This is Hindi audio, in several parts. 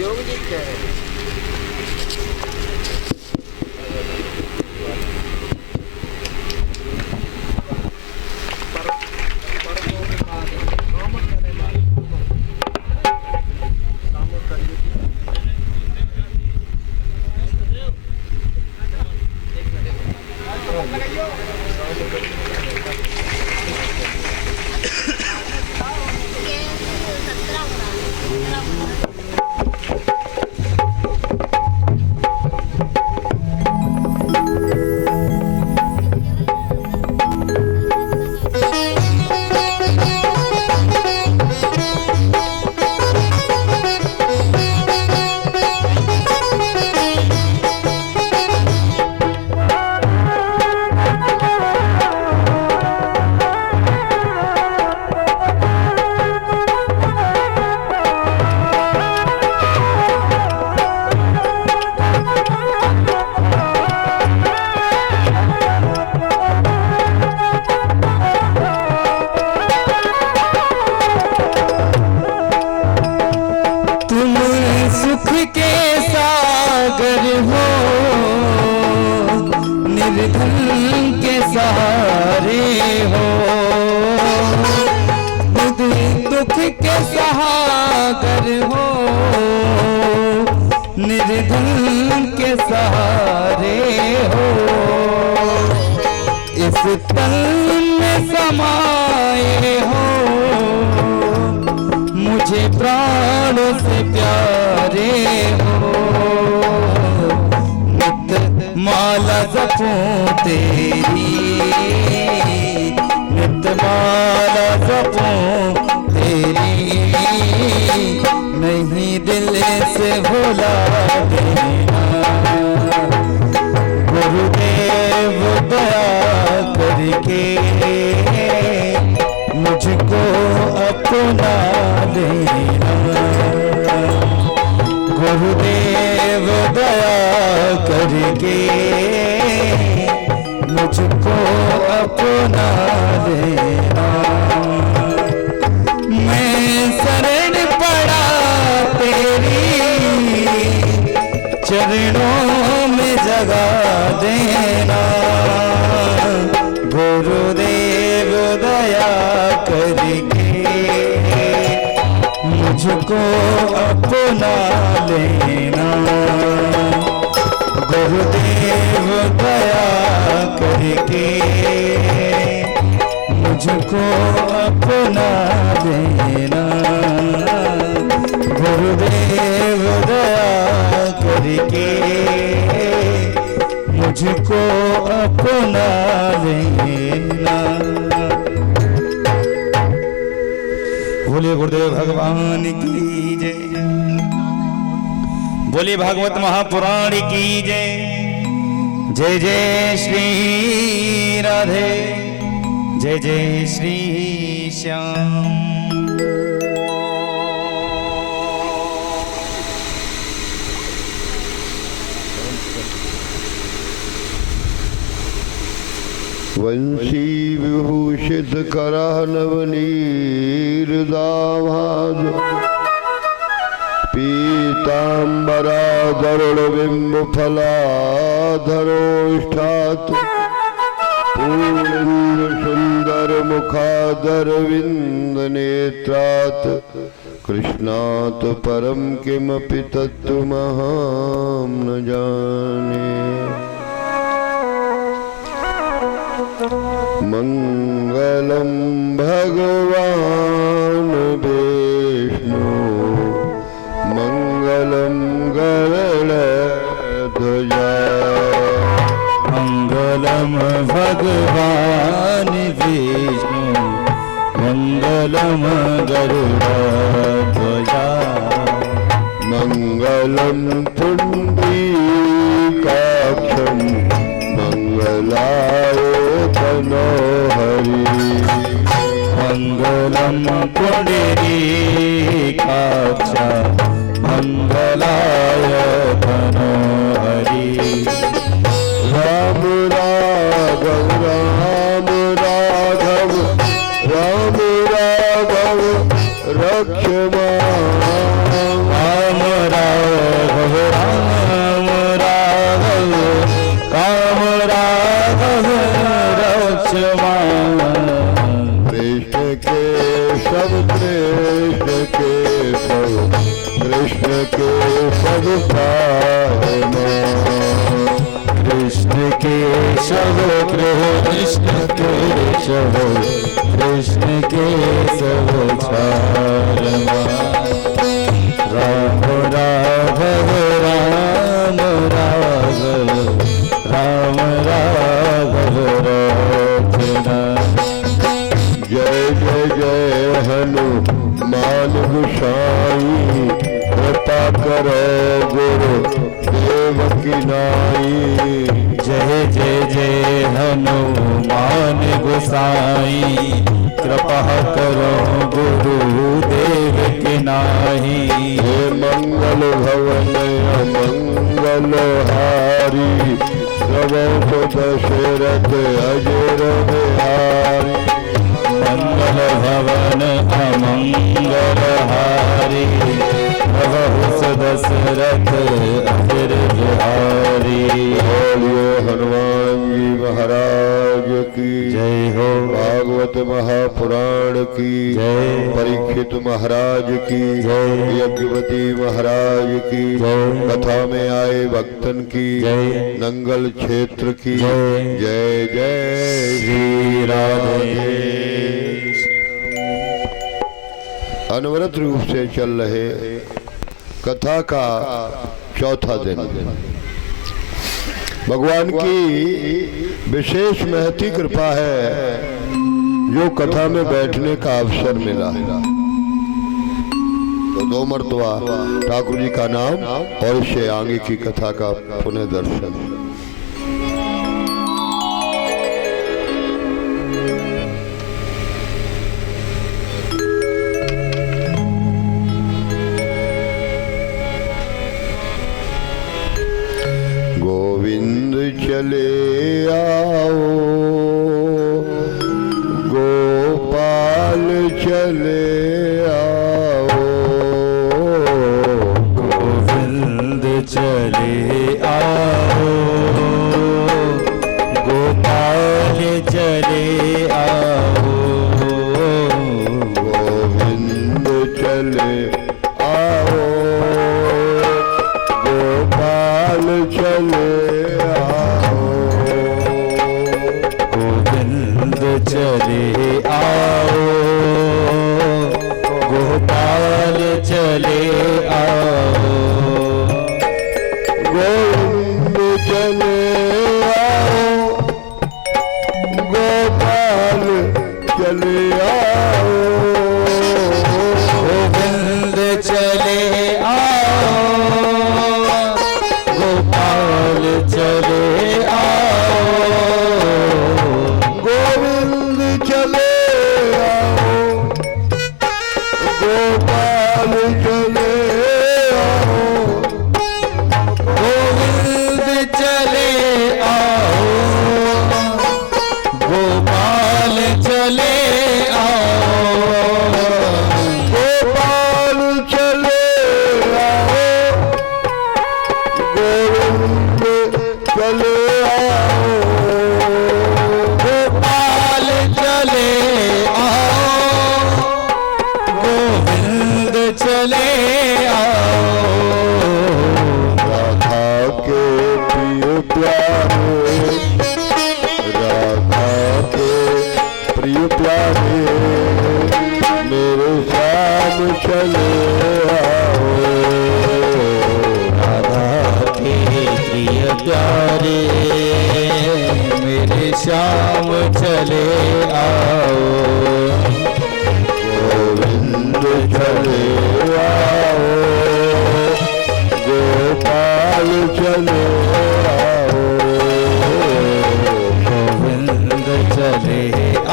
योग जी कह रहे हैं। निर्धन के सहारे हो, दुख के सहागर हो, निर्धन के सहारे हो। इस तन में समाये हो, मुझे प्राणों से प्यारे हो। नित माला जपूं तेरी, नित माला जपूं तेरी, नहीं दिल से भुला देना। गुरुदेव दया करके मुझको अपना लेना। गुरुदेव दया करके मुझको अपना लेना। मैं शरण पड़ा तेरी चरणों में जगा देना। गुरुदेव दया करके मुझको अपना लेना। गुरुदेव दया करके मुझको अपना लेना। गुरुदेव दया करके मुझको अपना लेना। बोले गुरुदेव भगवान की जय। बोले भागवत महापुराण की जय। जय जय श्री राधे, जय जय श्री श्याम। वंशी विभूषित करह नवनीर दाभाज, पीतांबराधरुण बिंब फलाधरोष्ठात्, पूर्णेन्दु सुंदर मुखादर विंद नेत्रात्, कृष्णात् परम किमपि तत्त्वमहं न जाने। मंगलम भगवान विष्णु, मंगलम गरुड़ध्वजा। मंगलम भगवान विष्णु, मंगलम गरुड़ध्वजा। मंगलम पुंडरीकाक्षं, मंगलाय तनो हरि। मंगलम पुंडरीकाक्ष, मंगलाय तनो हरि। राम राघव राम राघव, राम राघव रक्ष मां। राम राघव के सब कृष्ण के सब कृष्ण के सब पारना कृष्ण के सब कृष्ण के सब कृष्ण के सब छारमा राम राघव राम राघव राम राघव रघुना जय जय जय हनुमान गोसाई कृपा करो गुरु देवकी नाई जय जय जय हनुमान गोसाई कृपा करो गुरुदेव के नाही हे मंगल भवन अमंगल हारी प्रभु दशरथ अजर बिहारी मंगल भवन अमंगल हारी प्रभु दशरथ अजर बिहारी बोलिए हनुमान जी महाराज की जय हो भागवत महापुराण की जय परीक्षित महाराज की जय यज्ञवती महाराज की जय कथा में आए भक्तन की जय नंगल क्षेत्र की जय जय जय श्री राधे अनवरत रूप से चल रहे कथा का चौथा दिन भगवान की विशेष महती कृपा है जो कथा में बैठने का अवसर मिला है तो 2 मर्तबा ठाकुर जी का नाम और इससे आगे की कथा का पुनः दर्शन गोविंद चले आओ गोपाल चले आओ गोविंद चले आओ गोपाल चले आओ गोविंद चले आओ गोपाल चले आओ गोविंद चले आओ गोपाल चले आओ गोविंद चले आओ गोपाल चले आओ गोविंद चले आओ गोपाल चले आओ गोविंद चले आओ गोपाल चले आओ गोविंद चले आओ गोपाल चले आओ गोपाल चले आओ गोविंद चले आओ गोपाल चले आओ गोविंद चले आओ राधा के प्रिय प्यारे राधा के प्रिय प्यारे मेरे श्याम चले आओ राधा के प्रिय प्यारे मेरे श्याम चले आओ गोविंद चले आओ गोपाल चले आओ गोविंद चले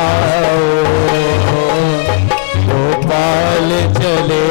आओ गोपाल चले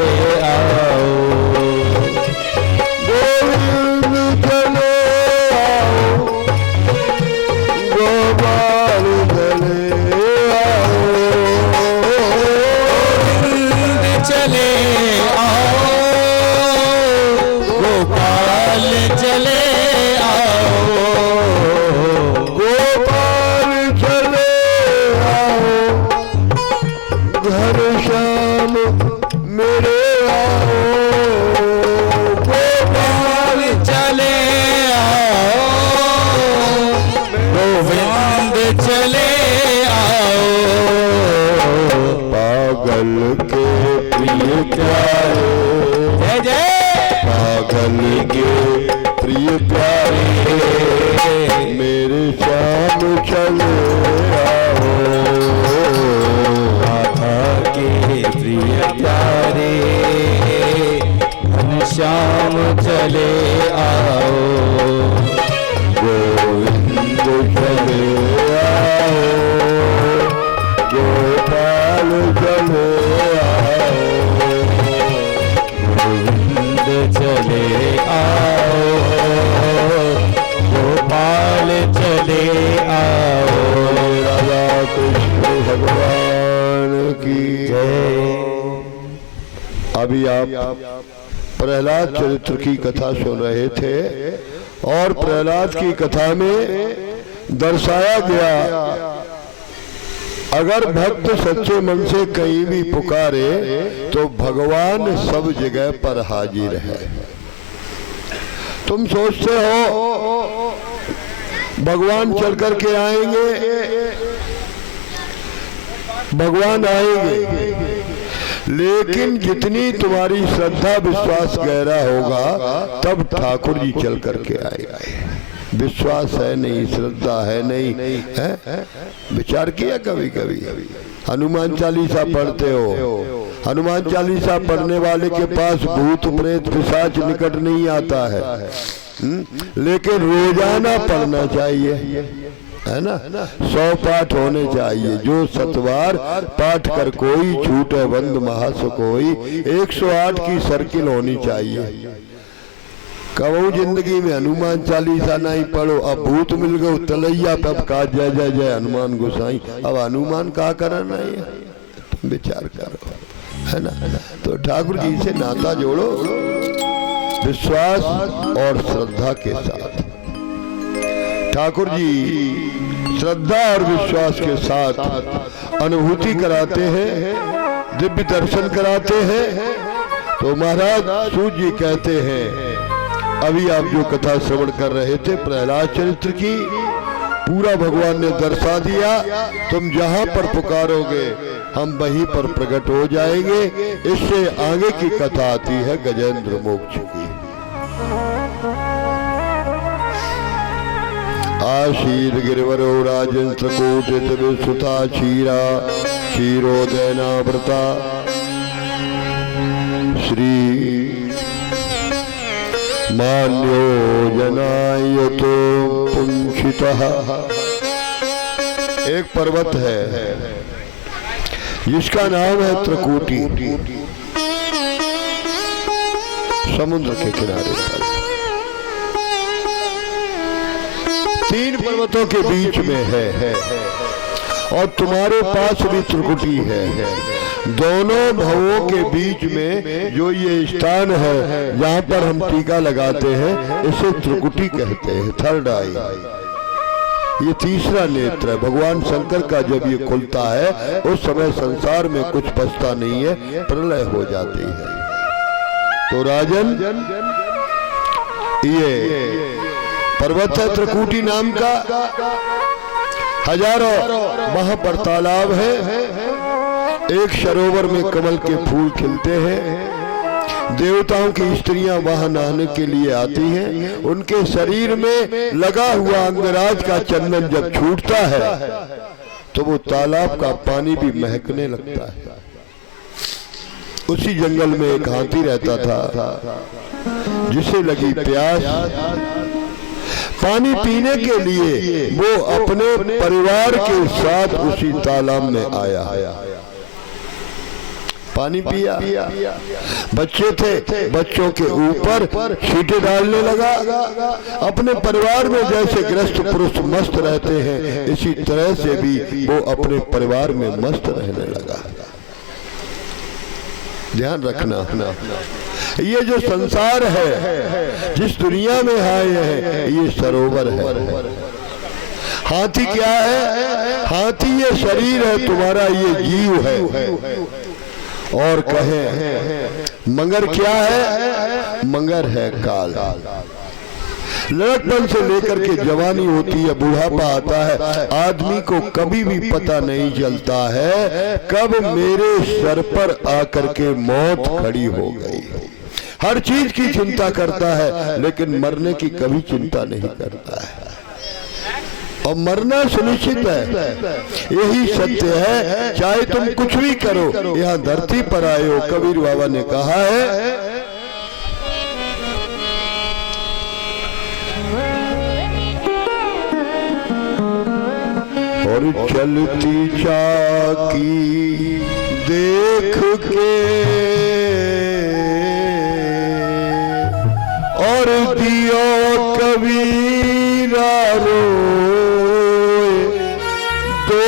घर श्याम मेरे आओ, गोपाल चले आओ, गोविंद चले आओ, पागल के प्रिय प्यारे, जय जय पागल के प्रिय प्यारे, मेरे श्याम चले आओ, राधा के प्रिय प्यारे घनश्याम चले आओ, गोविंद चले आओ, गोपाल चले आओ, गोविंद चले आओ, गोपाल चले आओ, राधा कृष्ण भगवान की जय। अभी आप प्रहलाद चरित्र की कथा सुन रहे थे और प्रहलाद की कथा में दर्शाया गया अगर भक्त सच्चे मन से कहीं भी पुकारे तो भगवान सब जगह पर हाजिर है। तुम सोचते हो भगवान चल कर के आएंगे, भगवान आएंगे, लेकिन जितनी तुम्हारी श्रद्धा विश्वास गहरा होगा तब ठाकुर जी चल करके आएंगे। विश्वास है नहीं, श्रद्धा है नहीं, है? विचार किया कभी कभी? हनुमान चालीसा पढ़ते हो, हनुमान चालीसा पढ़ने वाले के पास भूत प्रेत पिशाच निकट नहीं आता है, लेकिन रोजाना पढ़ना चाहिए, है ना? 100 पाठ होने चाहिए। जो सतवार पाठ कर कोई छूटे बंद महासुकोई, 108 की सर्किल होनी चाहिए। कहूँ जिंदगी में हनुमान चालीसा नहीं पढ़ो, अब भूत मिल गए तलैया पे, अब कहा जय जय जय हनुमान गोसाई, अब हनुमान कहा कराना है? तुम विचार करो, है ना? तो ठाकुर जी से नाता जोड़ो विश्वास और श्रद्धा के साथ। ठाकुर जी श्रद्धा और विश्वास के साथ अनुभूति कराते हैं, दिव्य दर्शन कराते हैं। तो महाराज सूत जी कहते हैं, अभी आप जो कथा श्रवण कर रहे थे प्रहलाद चरित्र की, पूरा भगवान ने दर्शा दिया। तुम जहां पर पुकारोगे हम वहीं पर प्रकट हो जाएंगे। इससे आगे की कथा आती है गजेंद्र मोक्ष की। आशीर गिरिवरो राजन त्रकूटित विसुता क्षीरा क्षीरोदयनावृता श्री मान्यो जनायतो पुंसितः। एक पर्वत है जिसका नाम है त्रकूटी, समुद्र के किनारे पर 3 पर्वतों के बीच में है और तुम्हारे पास भी त्रिकुटी है। दोनों भवों के बीच में जो ये स्थान है जहाँ पर हम टीका लगाते हैं इसे त्रिकुटी कहते हैं, थर्ड आई। ये तीसरा नेत्र है। भगवान शंकर का जब ये खुलता है उस समय संसार में कुछ बचता नहीं है, प्रलय हो जाती है। तो राजन ये पर्वत है त्रिकुटी नाम का, हजारों वहां पर तालाब है। एक सरोवर में कमल के फूल खिलते हैं। देवताओं की स्त्रियां वहां नहाने के लिए आती हैं। उनके शरीर में लगा हुआ अंगराज का चंदन जब छूटता है तो वो तालाब का पानी भी महकने लगता है। उसी जंगल में एक हाथी रहता था जिसे लगी प्यास। पानी पीने के लिए वो अपने परिवार के साथ उसी तालाब में आया। पानी पिया। बच्चे थे, बच्चों के ऊपर छींटे डालने लगा। अपने परिवार में जैसे गृहस्थ पुरुष मस्त रहते हैं इसी तरह से भी वो अपने परिवार में मस्त रहने लगा। ध्यान रखना, ये जो संसार है जिस दुनिया में आए हैं ये सरोवर है। हाथी क्या है? हाथी ये शरीर है तुम्हारा, ये जीव है। और कहे मगर क्या है? मगर है काल। लड़कपन से लेकर के जवानी होती है, बुढ़ापा आता है, आदमी को कभी भी पता नहीं चलता है कब मेरे सर पर आकर के मौत खड़ी हो गई। हर चीज की चिंता करता है लेकिन मरने की कभी चिंता नहीं करता है, और मरना सुनिश्चित है। यही सत्य है, चाहे तुम कुछ भी करो, यहाँ धरती पर आए हो। कबीर बाबा ने कहा है और चलती चाकी देख के और दियो कबीरा रोए, दो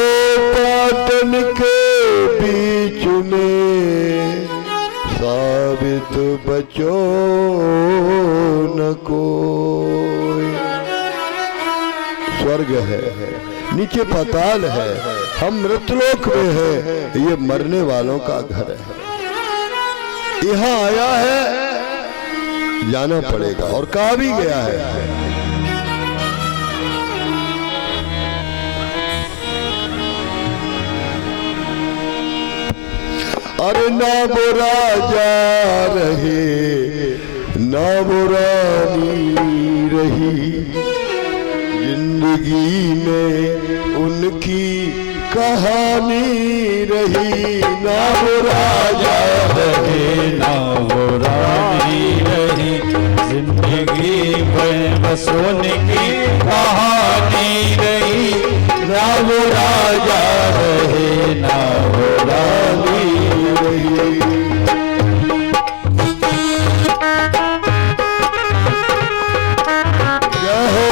पाटन के बीच में साबित बचो न कोई। स्वर्ग है, नीचे पाताल है, हम मृतलोक में है, ये मरने वालों का घर है। यहाँ आया है, जाना पड़ेगा, और कहा भी गया है। अरे ना वो राजा रहे ना वो रानी रही, जिंदगी में उनकी कहानी रही। ना वो राजा रहे ना वो रानी रही, जिंदगी में बस उनकी कहानी रही। ना वो राजा रहे ना वो रानी रही। क्या हो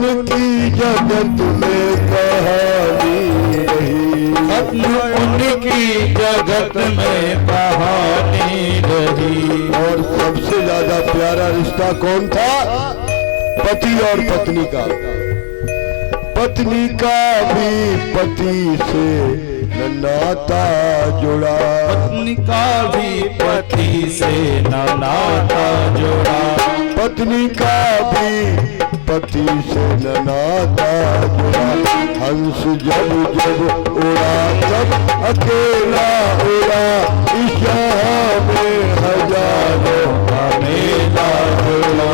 उनकी जगत में कहानी रही। उनकी जगत में कहानी रही। और सबसे ज्यादा प्यारा रिश्ता कौन था? पति और पत्नी का। पत्नी का भी पति से न नाता जुड़ा, पत्नी का भी पति से न नाता जुड़ा, पत्नी का भी पति से न नाता जुड़ा। हंस जब जब उड़ा तब अकेला उड़ा, इस जहां में हजारों का मेला जुड़ा।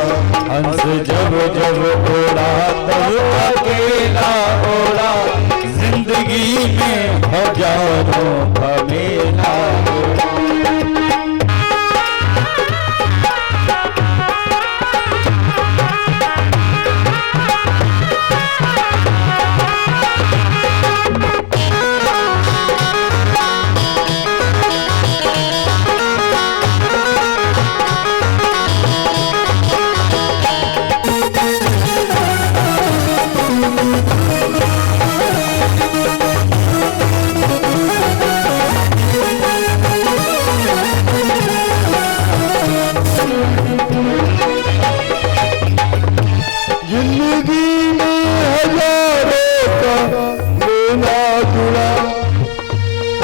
हंस जब जब उड़ा तब अकेला उड़ा, जिंदगी में हजारों का मेला।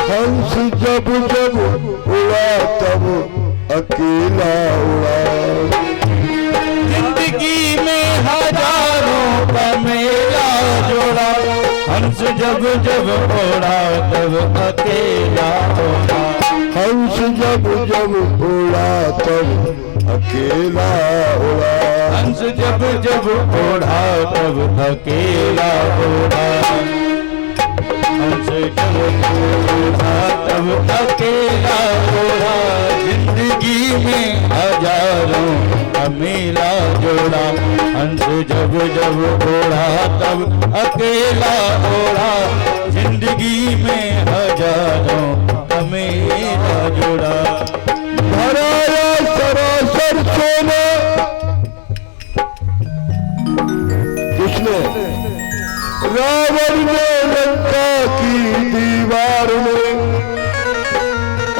हंस जब जब उड़ा तब अकेला उड़ा। जिंदगी में हजारों का मेला जोड़ा, हंस जब जब उड़ा तब अकेला उड़ा। हंस जब जब उड़ा तब अकेला उड़ा। हंस जब जब उड़ा तब अकेला उड़ा। हंस जब उड़ा तब अकेला उड़ा। जिंदगी में हजारों का मेला जोड़ा, हंस जब जब ओढ़ा तब अकेला ओढ़ा, जिंदगी में हजारों का मेला जोड़ा। भराया सरासर सोना किसने? रावण ने लंका की दीवार में,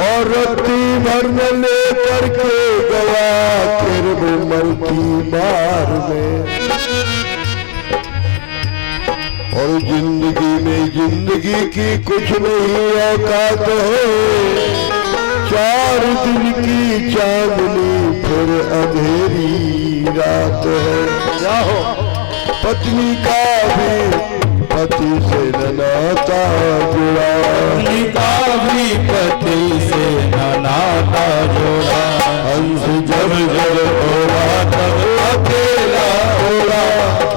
और रत्ती भर में लेकर के गया किरमल की मार में। और जिंदगी में जिंदगी की कुछ नहीं औकात है, 4 दिन की चांदनी फिर अंधेरी रात है। क्या हो? पत्नी का भी पति से नाता जुड़ा, पत्नी का भी पति से नाता जोड़ा, हंस जब जब ओढ़ा तब अकेला ओढ़ा,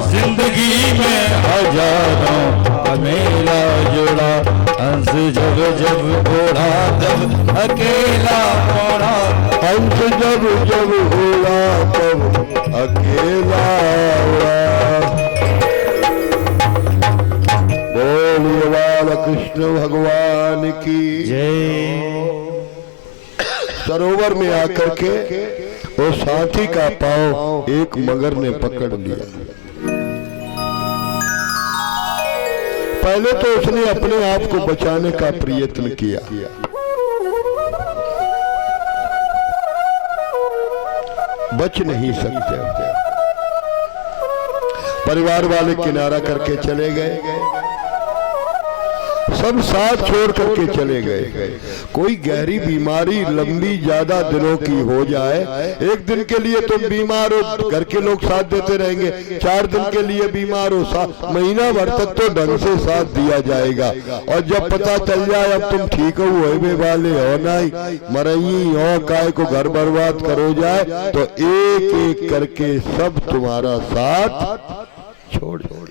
जिंदगी में हजारों का मेला जोड़ा, हंस जब जब ओढ़ा तब अकेला ओढ़ा, हंस जब जब उड़ा तब अकेला उड़ा। बोलिए बाल कृष्ण भगवान की जय। सरोवर में आकर के वो साथी का पांव एक मगर ने पकड़ लिया। पहले तो उसने अपने आप को बचाने का प्रयत्न किया, बच नहीं सकते। परिवार वाले किनारा करके चले गए, सब साथ छोड़ करके चले गए। कोई गहरी बीमारी लंबी ज्यादा दिनों की हो जाए, एक दिन के लिए तुम बीमार हो, घर के लोग साथ देते रहेंगे, 4 दिन के लिए बीमार हो, महीना भर तक तो ढंग से साथ दिया जाएगा। और जब पता चल जाए अब तुम ठीक हो, होए वाले हो नहीं, मरई हो, काय को घर बर्बाद करो जाए, तो एक एक करके सब तुम्हारा साथ छोड़ छोड़।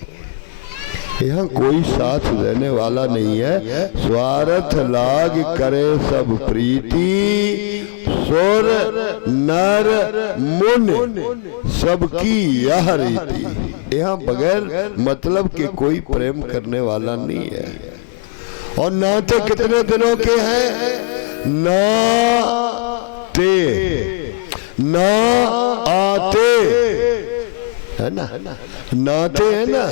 यहाँ कोई साथ देने वाला नहीं है। स्वार्थ लाग करे सब प्रीति, सुर नर मुनि सबकी यह रीति। यहाँ बगैर मतलब के कोई प्रेम करने वाला नहीं है। और नाते कितने दिनों के हैं? नाते ना आते है ना, नाते है ना,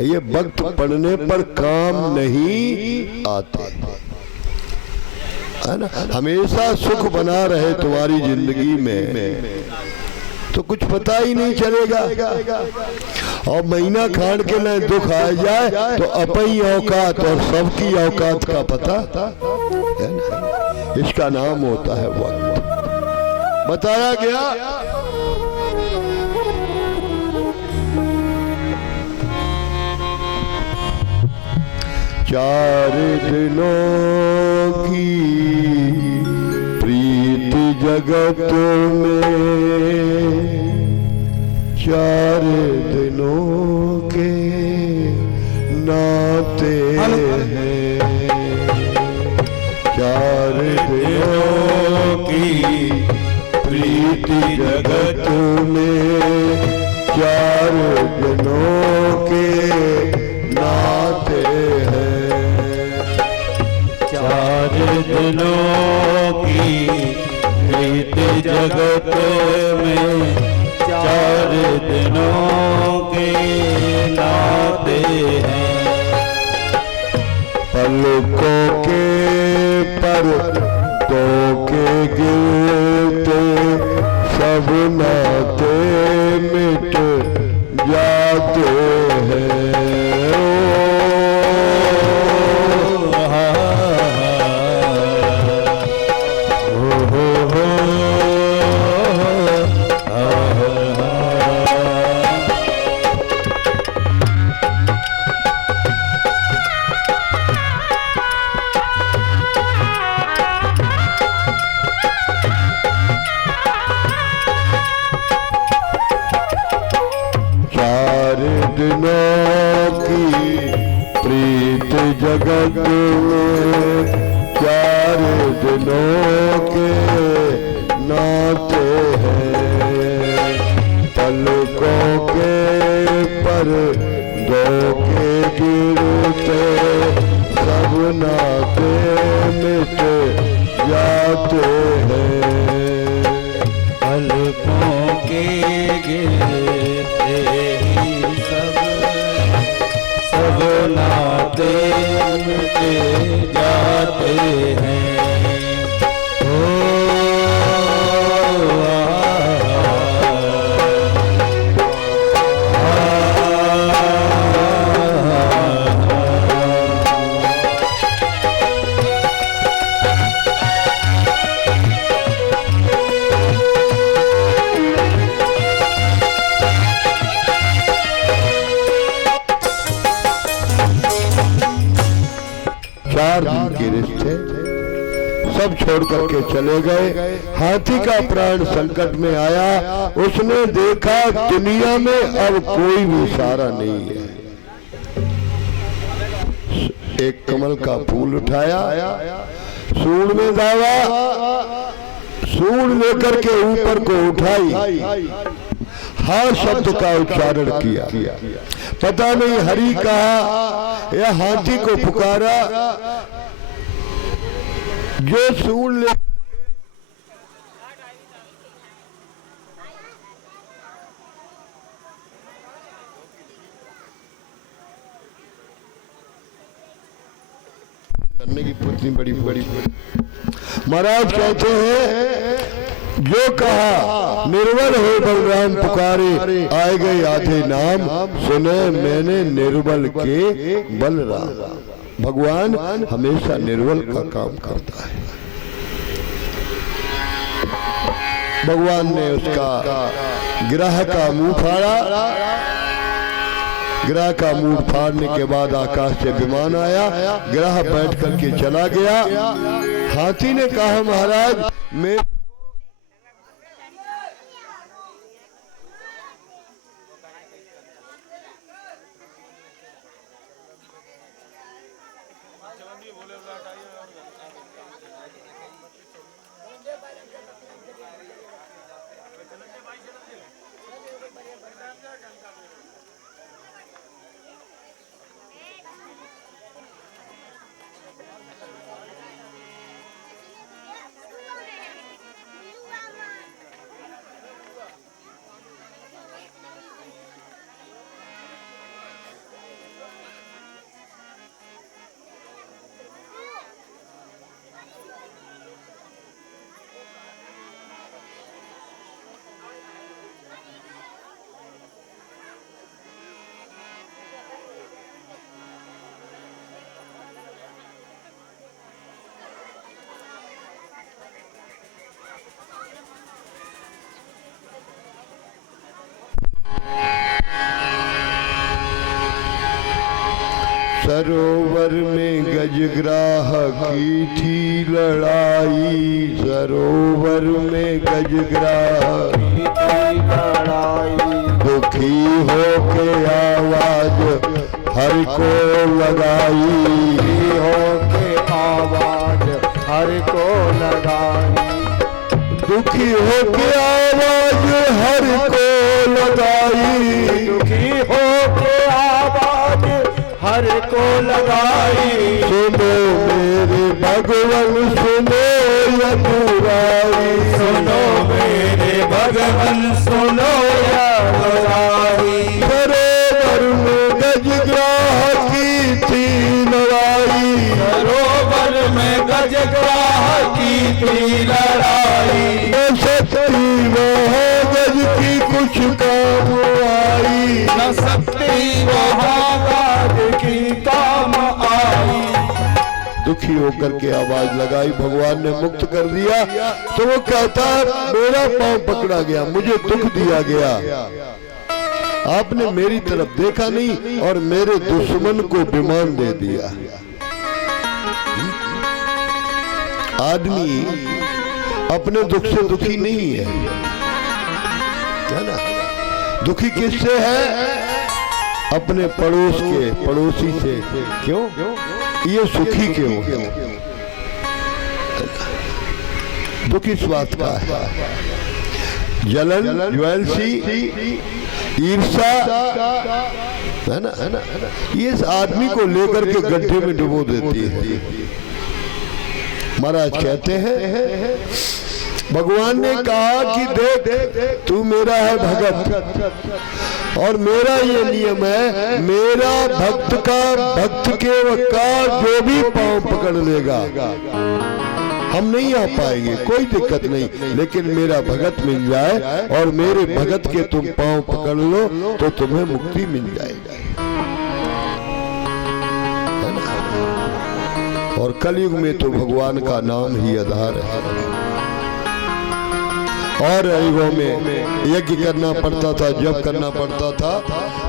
ये वक्त पड़ने पर काम नहीं आते है ना। हमेशा सुख बना रहे तुम्हारी जिंदगी में तो कुछ पता ही नहीं चलेगा। और महीना खान के लिए दुख आ जाए तो अपनी औकात और सबकी औकात का पता है ना। इसका नाम होता है वक्त। बताया गया 4 दिनों की प्रीत जगत में, 4 दिनों के नाते हैं। 4 दिनों की प्रीत जगत में, 4 दिनों के नाते हैं। 4 दिनों की प्रीत जगत में, 4 दिनों के नाते हैं। पलकों के पर्दों के गिरते सब नाते मिट जाते हैं। जगत में 4 दिनों के पलकों के पर दो के गिरते सब नाते मिट जाते हैं। पलकों के गिरते ही सब नाते मिट जाते हैं। चार दिन के रिश्ते सब छोड़ करके चले गए। हाथी का प्राण संकट में आया। उसने देखा दुनिया में अब कोई भी सहारा नहीं है। एक कमल का फूल उठाया, सूंड में दावा, सूंड लेकर के ऊपर को उठाई, हाँ शब्द का उच्चारण किया। पता नहीं हरि कहा या हाथी को पुकारा। जो सूंड ले करने की पुतनी बड़ी बड़ी महाराज कहते हैं जो कहा निर्बल हो बलराम पुकारे, आए गए आधे नाम, सुने मैंने निर्बल के बलराम। भगवान हमेशा निर्बल का काम करता है। भगवान ने उसका ग्रह का मुंह फाड़ा। ग्रह का मुंह फाड़ने के बाद आकाश से विमान आया, ग्रह बैठ करके चला गया। हाथी ने कहा महाराज मैं सरोवर में गजग्राह की थी लड़ाई। सरोवर में गजग्राह की थी लड़ाई। दुखी हो के आवाज हर को लगाई। हो के आवाज हर को लगाई। दुखी हो के आवाज हर को लगाई। दुखी हो के आवाज हर को लगाई। सुनो मेरे भगवान सुनो या बुराई। सुनो मेरे भगवान सुनो या बुराई। सरोवर में गजग्राह की थी लड़ाई। सरोवर में गजग्राह की थी लड़ाई। शक्ति वहाँ गज की कुछ काम आई। न शक्ति वहाँ की काम आई। दुखी होकर के आवाज लगाई, भगवान ने मुक्त कर दिया। तो वो कहता मेरा पांव पकड़ा गया, मुझे दुख दिया गया, आपने मेरी तरफ देखा नहीं और मेरे दुश्मन को विमान दे दिया। आदमी अपने दुख से दुखी नहीं है ना। दुखी किससे है? अपने पड़ोस के पड़ोसी से। क्यों? ये सुखी क्यों है? दुख इस बात का है। जलन ज्वेलसी ईर्षा है ना, ये इस आदमी को लेकर के गड्ढे में डुबो देती है। महाराज कहते हैं भगवान ने कहा कि देख तू मेरा है भगत और मेरा ये नियम है, मेरा भक्त के वकार जो भी पांव पकड़ लेगा, हम नहीं आ पाएंगे कोई दिक्कत नहीं, लेकिन मेरा भगत मिल जाए और मेरे भगत के तुम पांव पकड़ लो तो तुम्हें मुक्ति मिल जाएगी। और कलयुग में तो भगवान का नाम ही आधार है। और युगों में यज्ञ करना पड़ता था, जप करना पड़ता था,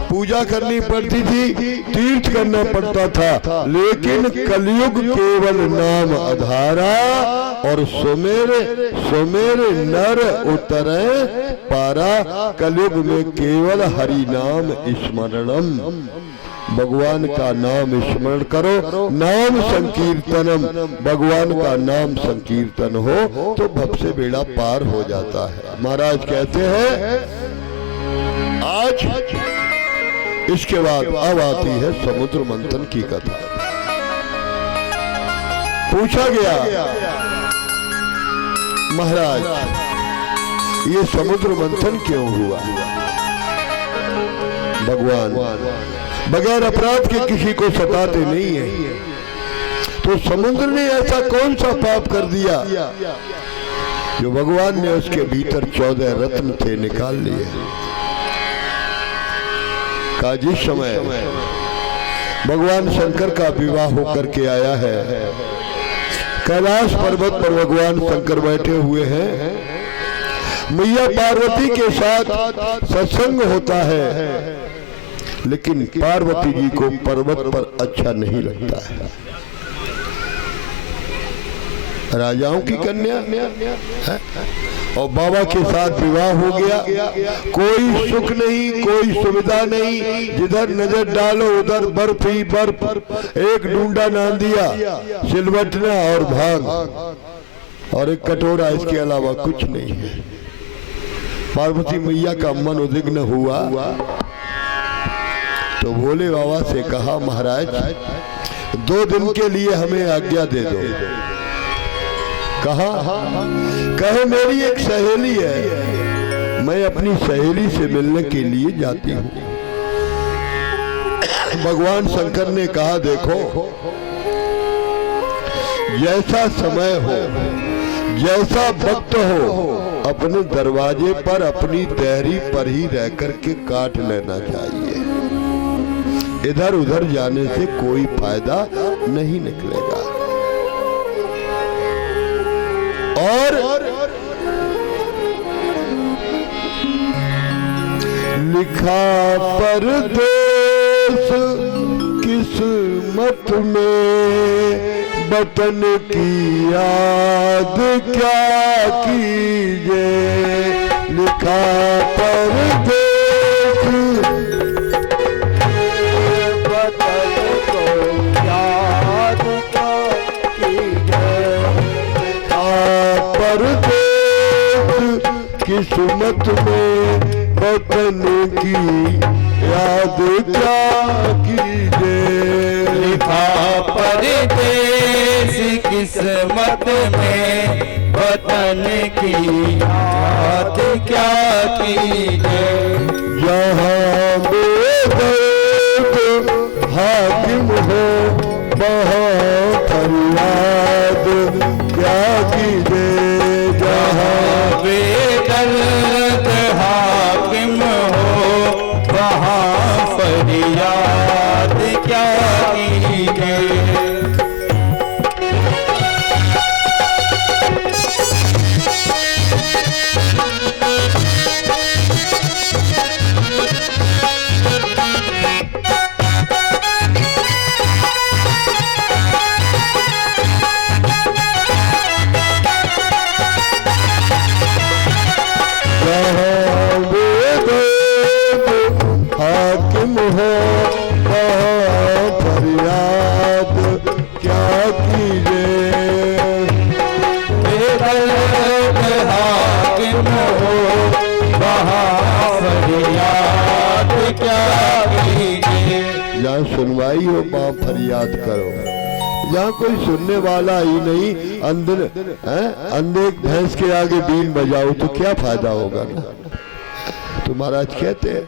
पूजा करनी पड़ती थी, तीर्थ करना पड़ता था, लेकिन कलयुग केवल नाम आधारा और सुमेरे नर उतरे पारा। कलयुग में केवल हरि नाम स्मरणम, भगवान का नाम स्मरण करो, नाम संकीर्तनम, भगवान का नाम संकीर्तन हो तो भव से बेड़ा पार हो जाता है। महाराज कहते हैं आज इसके बाद अब आती है समुद्र मंथन की कथा। पूछा गया महाराज ये समुद्र मंथन क्यों हुआ? भगवान बगैर अपराध के किसी को सताते नहीं है, तो समुद्र ने ऐसा कौन सा पाप कर दिया जो भगवान ने उसके भीतर 14 रत्न थे निकाल लिए। का जिस समय भगवान शंकर का विवाह होकर के आया है, कैलाश पर्वत पर भगवान शंकर बैठे हुए हैं, मैया पार्वती के साथ सत्संग होता है, लेकिन पार्वती जी को पर्वत पर अच्छा नहीं लगता है। राजाओं की कन्या है और बाबा के साथ विवाह हो गया, कोई सुख नहीं, कोई सुविधा नहीं, जिधर नजर डालो उधर बर्फ ही बर्फ, एक डूंडा नान दिया, सिलवटना और भाग और एक कटोरा, इसके अलावा कुछ नहीं है। पार्वती मैया का मन उद्विग्न हुआ तो भोले बाबा से कहा महाराज 2 दिन के लिए हमें आज्ञा दे दो। कहे मेरी एक सहेली है, मैं अपनी सहेली से मिलने के लिए जाती हूँ। भगवान शंकर ने कहा देखो जैसा समय हो, जैसा वक्त हो, अपने दरवाजे पर अपनी देहरी पर ही रह करके काट लेना चाहिए। इधर उधर जाने से कोई फायदा नहीं निकलेगा। और लिखा परदेस किस्मत में, वतन की याद क्या कीजिए। लिखा परदेस किस्मत में, वतन की याद क्या कीजिए। लिखा परदेस किस्मत में, वतन की याद क्या कीजिए। यहाँ बेदर्द हाकिम हो, वहाँ फरियाद क्या कीजिए। जहाँ बेदर्द हाकिम हो, वहाँ फरियाद क्या कीजिए। हाकिम हो, वहाँ फरियाद क्या कीजिए। बेदर्द हाकिम हो, वहाँ फरियाद जहाँ सुनवाई हो वहाँ फरियाद करो, जहाँ कोई सुनने वाला ही नहीं, अंधे भैंस के आगे बीन बजाओ तो क्या फायदा होगा ना। तो महाराज कहते हैं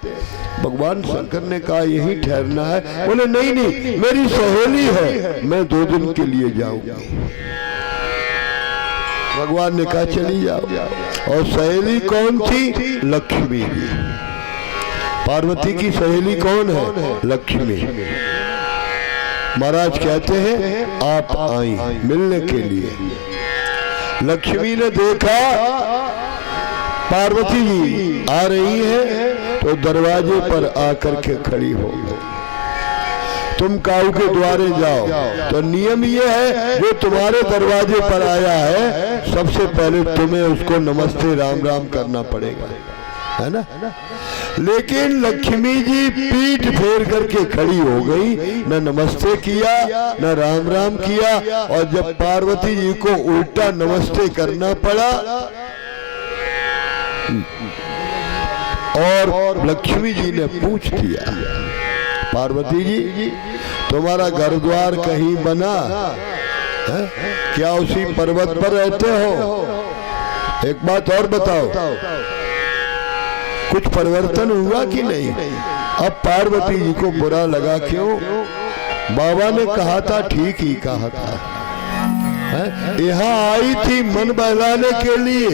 भगवान शंकर ने कहा यही ठहरना है। बोले नहीं नहीं, मेरी सहेली है, मैं 2 दिन के लिए जाऊंगी। भगवान ने कहा चली जाओ। और सहेली कौन थी? लक्ष्मी जी। पार्वती की सहेली कौन है? लक्ष्मी। महाराज कहते हैं आप आई मिलने के लिए। लक्ष्मी ने देखा पार्वती जी आ रही है तो दरवाजे पर आकर के खड़ी हो गई। तुम काऊ के द्वारे जाओ तो नियम ये है, जो तुम्हारे दरवाजे पर आया है सबसे पहले तुम्हें उसको नमस्ते राम राम करना पड़ेगा, है ना। लेकिन लक्ष्मी जी पीठ फेर करके खड़ी हो गई, न नमस्ते किया न राम राम किया। और जब पार्वती जी को उल्टा नमस्ते करना पड़ा और लक्ष्मी जी ने पूछ दिया, पार्वती जी तुम्हारा घर द्वार कहीं बना है? क्या उसी पर्वत पर रहते हो? एक बात और बताओ, कुछ परिवर्तन हुआ कि नहीं? अब पार्वती जी को बुरा लगा, क्यों? बाबा ने कहा था ठीक ही कहा था, यहाँ आई थी मन बहलाने के लिए,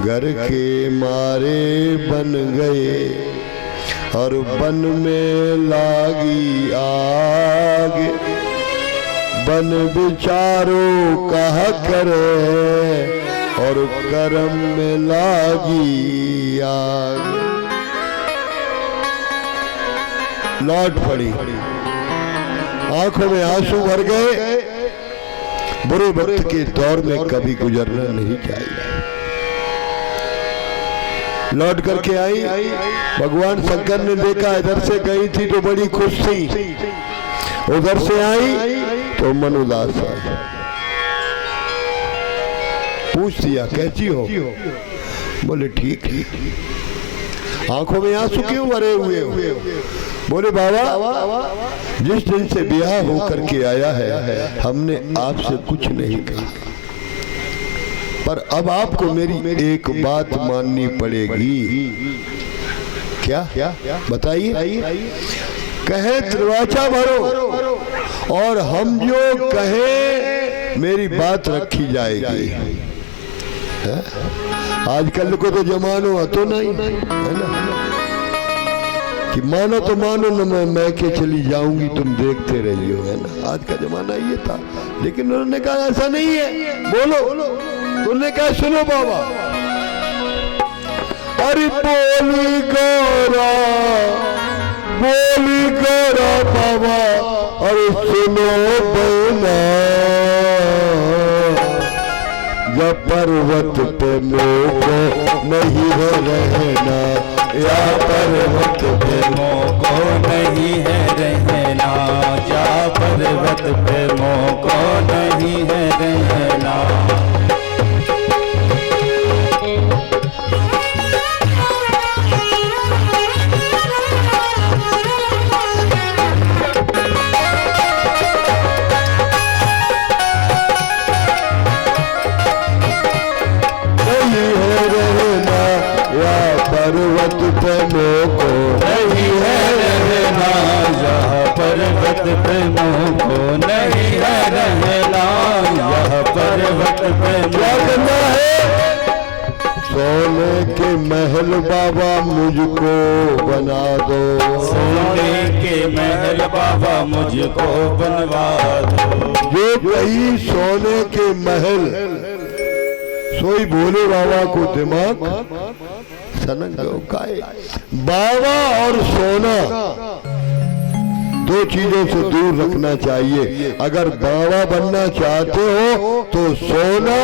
घर के मारे बन गए और बन में लागी आग, बन बिचारो कहा करे और कर्म में लागी आग। लौट पड़ी, आंखों में आंसू भर गए। बुरे वक्त के दौर में कभी गुजरना नहीं चाहिए। लौट करके आई, भगवान शंकर ने देखा इधर से गई थी तो बड़ी खुश थी, उधर से आई तो मन उदास है। पूछ दिया कैसी हो? बोले ठीक ठीक। आंखों में आंसू क्यों भरे हुए हो? बोले बाबा जिस दिन से ब्याह होकर के आया है हमने आपसे कुछ नहीं कहा, पर अब आपको मेरी एक बात माननी पड़ेगी। क्या बताइए? कहे त्रिवाचा भरो और हम जो कहे मेरी बात रखी जाएगी। आजकल को तो जमानो तो नहीं है ना कि मानो तो मानो न मैं के चली जाऊंगी तुम देखते रहियो, है ना। आज का जमाना ये था, लेकिन उन्होंने कहा ऐसा नहीं है, बोलो। उन्होंने कहा सुनो बाबा, अरे बोली गौरा बाबा, अरे सुनो बना, जब पर्वत पे मोको नहीं है रहना, या पर्वत पे मोको नहीं है रहना, या पर्वत पे मोको नहीं है रहना। पर्वत पे मोको नहीं है रहना, यह पर्वत पे मोको नहीं है रहना, यह पर्वत पे क्या करना है? सोने के महल बाबा मुझको बना दो, सोने के महल बाबा मुझको बनवा दो। जो कहीं सोने के महल, सोई भोले बाबा को दिमाग सनक काए। बाबा और सोना दो चीजों से दूर रखना चाहिए। अगर बाबा बनना चाहते हो तो सोना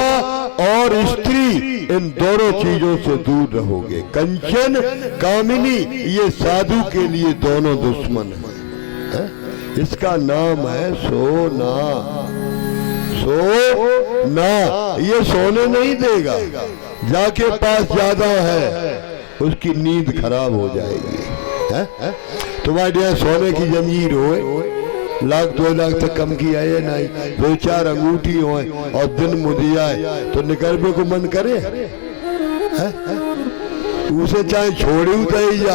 और स्त्री इन दोनों चीजों से दूर रहोगे। कंचन कामिनी ये साधु के लिए दोनों दुश्मन है। इसका नाम है सोना। सोना ये सोने नहीं देगा, जाके पास ज्यादा है उसकी नींद खराब हो जाएगी, है? तुम्हारे यहाँ सोने की जंजीर हो, 1-2 लाख तक कम की है नहीं, 2-4 अंगूठी हो और दिन मुदिया है तो निकलने को मन करे है? उसे चाहे छोड़ी उतर जा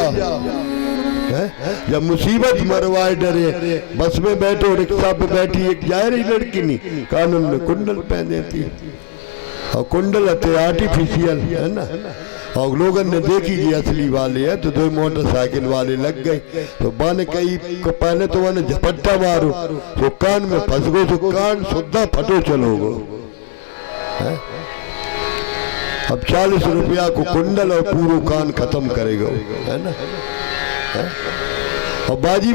है? जब मुसीबत मरवाए डरे, बस में बैठो, रिक्शा पे बैठी एक जा रही लड़की नहीं, कानून में कुंडल पहन देती और कुंडल आर्टिफिशियल है ना, और लोगों ने देखी कि असली वाले है तो 2 मोटरसाइकिल वाले लग गए तो बाने कई को पहले तो मैंने झपट्टा मारो तो कान में फंस गो तो कान सुद्धा फटो चलोगो है? अब 40 रुपया को कुंडल और पूरा कान खत्म करेगा है ना है? और बाजी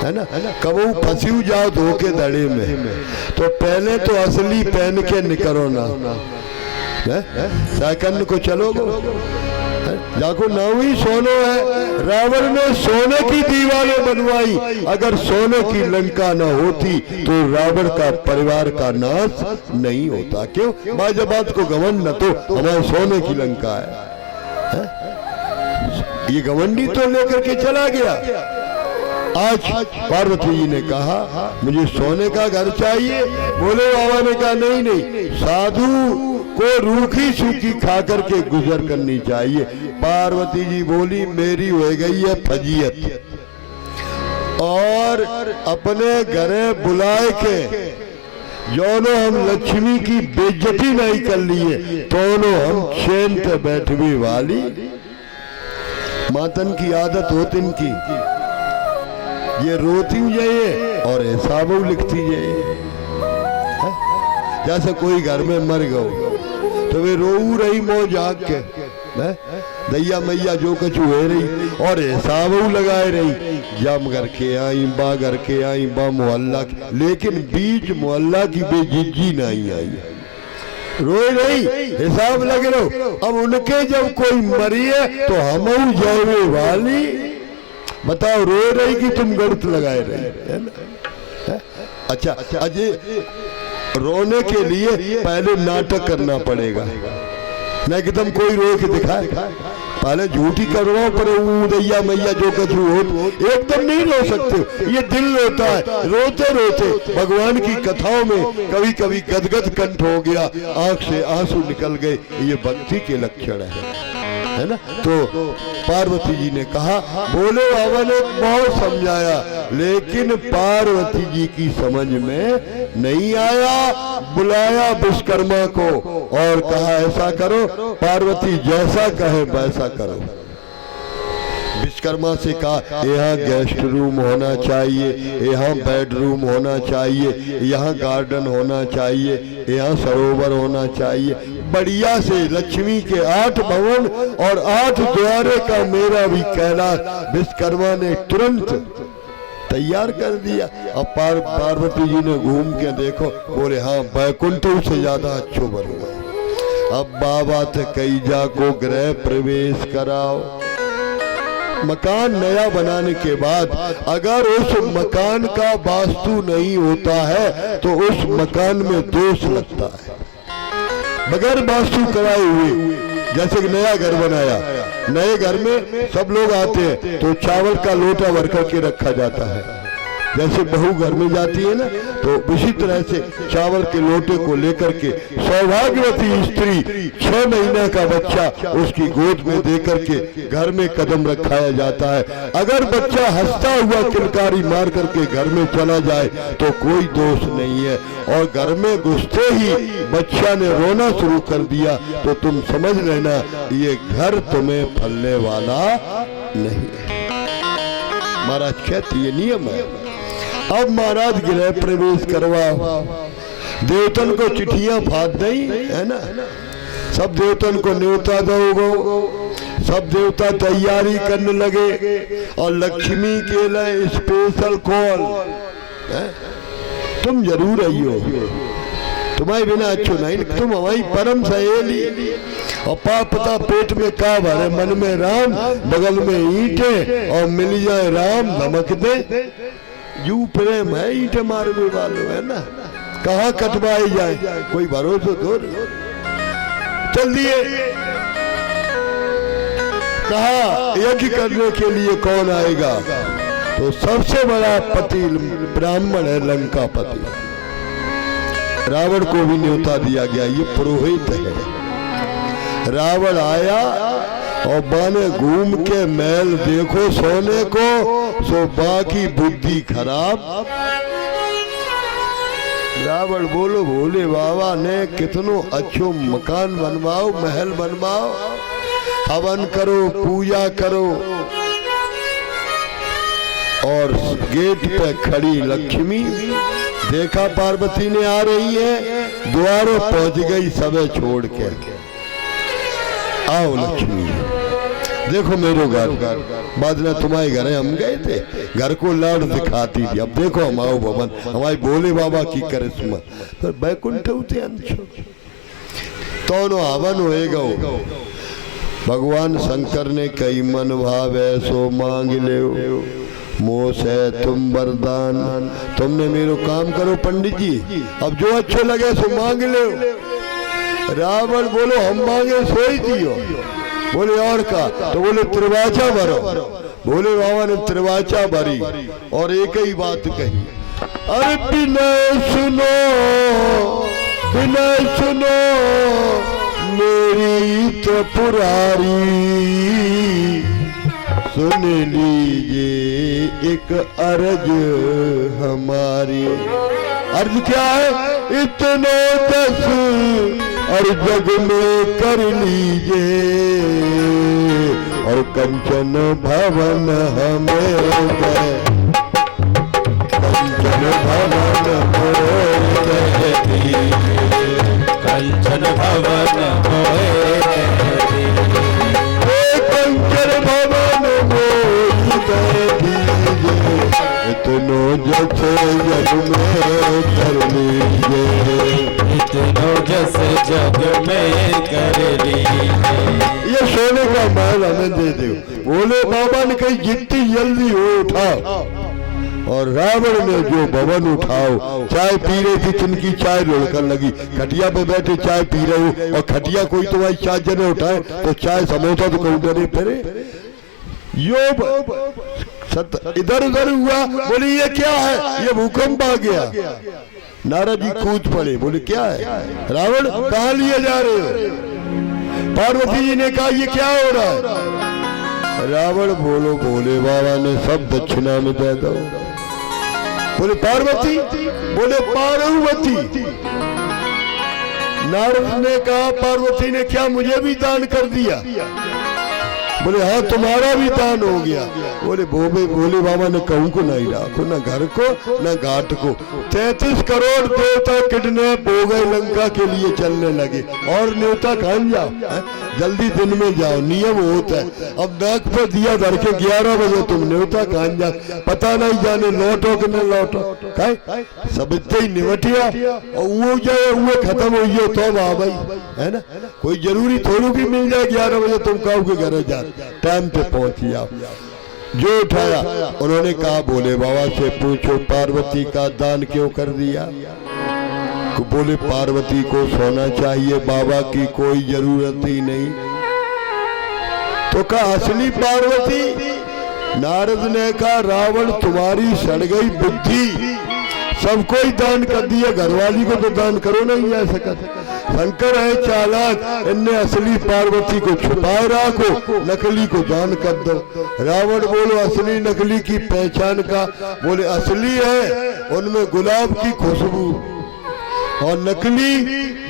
है ना, कबू फंसी जाओ धोखे धड़े में तो पहले तो असली पहन के निकलो ना, सेकंड को चलोगे जाको नावी सोनो है। रावण ने सोने की दीवारें बनवाई, अगर सोने की लंका न होती तो रावण का परिवार का नाश नहीं होता। क्यों? बात को घमंड न तो हमारे सोने की लंका है? ये घमंडी तो लेकर के चला गया। आज पार्वती जी ने कहा मुझे सोने का घर चाहिए। बोले बाबा ने कहा नहीं, साधु को रूखी सूखी खा करके गुजर करनी चाहिए। पार्वती जी बोली मेरी हो गई है फजीयत, और अपने घरे बुलाए के जोनो हम लक्ष्मी की बेइज्जती नहीं कर लिए दोनों हम चैन पे बैठवी वाली। मातन की आदत होती इनकी, ये रोती जाइए और हिसाब लिखती जाइए। जैसे कोई घर में मर गो तो वे रो रही मो जाग के दैया मैया जो कछु हो रही और हिसाब लगाए रही, जम करके आई बा करके आई बा मोहल्ला, लेकिन बीच मोहल्ला की बेजिज्जी नहीं आई, रोए रही हिसाब लगे रहो। अब उनके जब कोई मरी है तो हम जाए वाली, बताओ रो रही कि तुम गलत लगाए रही है ना? अच्छा अजय रोने के लिए पहले नाटक करना पड़ेगा, नहीं कि तुम कोई रो के दिखाए, पहले झूठी करवाओ पर दैया मैया जो कछु हो एकदम नहीं रो सकते। ये दिल रोता है, रोते रोते भगवान की कथाओं में कभी कभी गदगद कंठ हो गया, आंख से आंसू निकल गए, ये भक्ति के लक्षण है ना? तो पार्वती जी ने कहा, बोले बाबा ने बहुत समझाया लेकिन पार्वती जी की समझ में नहीं आया। बुलाया विश्वकर्मा को और कहा ऐसा करो, पार्वती जैसा कहे वैसा करो। विश्वकर्मा से कहा यहाँ गेस्ट रूम होना चाहिए, यहाँ बेडरूम होना चाहिए, यहाँ गार्डन होना चाहिए, यहाँ सरोवर होना चाहिए, बढ़िया से लक्ष्मी के 8 भवन और 8 द्वारे का मेरा भी कैलाश विश्वकर्मा ने तुरंत तैयार कर दिया। अब पार्वती जी ने घूम के देखो, बोले हाँ बैकुंठों से ज्यादा अच्छो बनूंगा। अब बाबा थे कई जा को गृह प्रवेश कराओ। मकान नया बनाने के बाद अगर उस मकान का वास्तु नहीं होता है तो उस मकान में दोष लगता है। बगैर वास्तु कराए हुए, जैसे कि नया घर बनाया, नए घर में सब लोग आते हैं तो चावल का लोटा भर करके रखा जाता है। जैसे बहू घर में जाती है ना तो उसी तरह से चावल के लोटे को लेकर के सौभाग्यवती स्त्री 6 महीने का बच्चा उसकी गोद में दे करके घर में कदम रखाया जाता है। अगर बच्चा हंसता हुआ किलकारी मार करके घर में चला जाए तो कोई दोष नहीं है, और घर में घुसते ही बच्चा ने रोना शुरू कर दिया तो तुम समझ लेना ये घर तुम्हें फलने वाला नहीं है। महाराज कहते ये नियम है। अब महाराज गृह प्रवेश करवाओ, देवतन को चिट्ठियां फाद दई है ना, सब देवतन को न्योता दोगो, सब देवता तैयारी करने लगे और लक्ष्मी के लिए स्पेशल कॉल है, तुम जरूर आइयो, तुम्हारे बिना अच्छो नहीं, तुम हमारी परम सहेली। और पता पेट में का भरे, मन में राम बगल में ईंटे और मिल जाए राम धमक दे। यू प्रेम है ईंटे मारने वालों है ना, कहाँ कटवाई जाए कोई भरोसा तो। चल दिए कहा यज्ञ करने के लिए कौन आएगा? तो सबसे बड़ा पति ब्राह्मण है, लंकापति। रावण को भी न्योता दिया गया, ये पुरोहित है। रावण आया और बाने घूम के मैल देखो सोने को, सो बाकी बुद्धि खराब। रावण बोलो भोले बाबा ने कितनो अच्छो मकान बनवाओ, महल बनवाओ, हवन करो, पूजा करो, और गेट पे खड़ी लक्ष्मी देखा पार्वती ने आ रही है, द्वारों पहुंच गई सबे छोड़ के। आओ लक्ष्मी, देखो मेरे घर, बादना तुम्हारे घर है, हम गए थे, घर को लाड दिखाती थी, अब देखो हम आओ भवन, हमारे भोले बाबा की करिश्मा। पर बैकुंठ उठे दोनों हवन होएगा। भगवान शंकर ने कई मन भाव ऐसो मांग ले, मोह से तुम वरदान। तुमने मेरो काम करो पंडित जी, अब जो अच्छे लगे सो मांग ले। रावण बोलो हम मांगे सोई दियो। बोले और का? तो बोले त्रिवाचा भरो। भोले बाबा ने त्रिवाचा भरी और एक ही बात कही, अरे विनय सुनो, विनय सुनो मेरी त्रिपुरारी, सुन लीजिए एक अर्ज हमारी। अर्ज क्या है? इतने दस और जग में कर लीजिए, और कंचन भवन हमें दे, कंचन भवन होए दे, कंचन भवन होए कंचन भवन होए दीजिए, इतनो जैसे जग में कर लीजिए, इतनो जैसे जग में कर लीजिए। ये सोने का महल हमें दे दो। बोले बाबा ने कही जितनी जल्दी हो उठाओ, और रावण ने जो भवन उठाओ, चाय पी रही थी तिनकी चाय लुढ़कन लगी, खटिया पे बैठे चाय पी रहे हो, और खटिया कोई तुम्हारी चाय जने उठाए तो चाय समोसा तो कहूँ डरे फिरे। यो इधर उधर हुआ, बोले ये क्या है? ये भूकंप आ गया। नारद जी कूद पड़े, बोले क्या है? रावण कहाँ लिए जा रहे हो? पार्वती जी ने कहा ये क्या हो रहा है? रावण बोलो भोले बाबा ने सब दक्षिणा में दे दो। बोले पार्वती? बोले पार्वती। नारद ने कहा पार्वती ने क्या मुझे भी दान कर दिया? बोले हाँ तुम्हारा भी दान हो गया। बोले भोले बाबा ने कहूँ को नहीं राखो, न घर को न घाट को। 33 करोड़ देवता किडनैप हो गए, लंका के लिए चलने लगे, और न्योता खान जाओ, जल्दी दिन में जाओ, नियम होता है। अब नाक पर दिया धर के 11 बजे तुम न्योता खान जा, पता नहीं जाने लौटो कि न लौटो, कहे सब इतने ही निवटिया, और वो जाए वो खत्म हो गया तो आ भाई, है ना? कोई जरूरी थोड़ी भी मिल जाए 11 बजे तुम कहो के घर जा, टाइम पे पहुंच जाओ। जो उठाया उन्होंने कहा भोले बाबा से पूछो पार्वती का दान क्यों कर दिया? बोले पार्वती को सोना चाहिए, बाबा की कोई जरूरत ही नहीं। तो कहा असली पार्वती? नारद ने कहा रावण तुम्हारी सड़ गई बुद्धि, सबको ही दान कर दिया, घरवाली को तो दान करो नहीं जा सका। शंकर है चालाक, इनने असली पार्वती को छुपाए रखो, नकली को दान कर दो। रावण बोलो असली नकली की पहचान का? बोले असली है उनमें गुलाब की खुशबू और नकली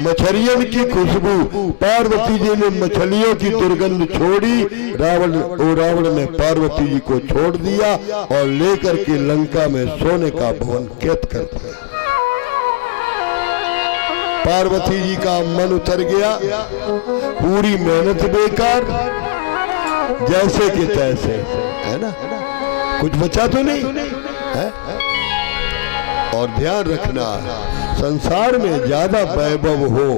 मछलियन की खुशबू। पार्वती जी ने मछलियों की दुर्गंध छोड़ी, रावण ने पार्वती जी को छोड़ दिया और लेकर के लंका में सोने का भवन कैद कर दिया। पार्वती जी का मन उतर गया, पूरी मेहनत बेकार, जैसे कि तैसे, है ना? कुछ बचा तो नहीं है? और ध्यान रखना, संसार में ज्यादा वैभव हो,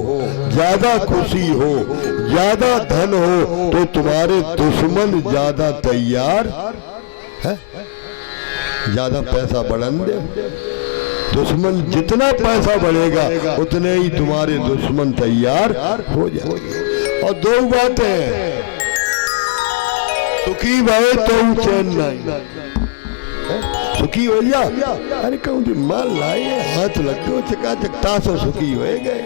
ज्यादा खुशी हो, ज्यादा धन हो तो तुम्हारे दुश्मन ज्यादा तैयार है। ज्यादा पैसा बढ़न दे, दुश्मन जितना पैसा बढ़ेगा उतने ही तुम्हारे दुश्मन तैयार हो जाएंगे। और दो बातें, सुखी भय तो चैन नहीं, सुखी हो जा। अरे कहूँ जी माल लाए हाथ लग गए चका चकता से सुखी हो गए,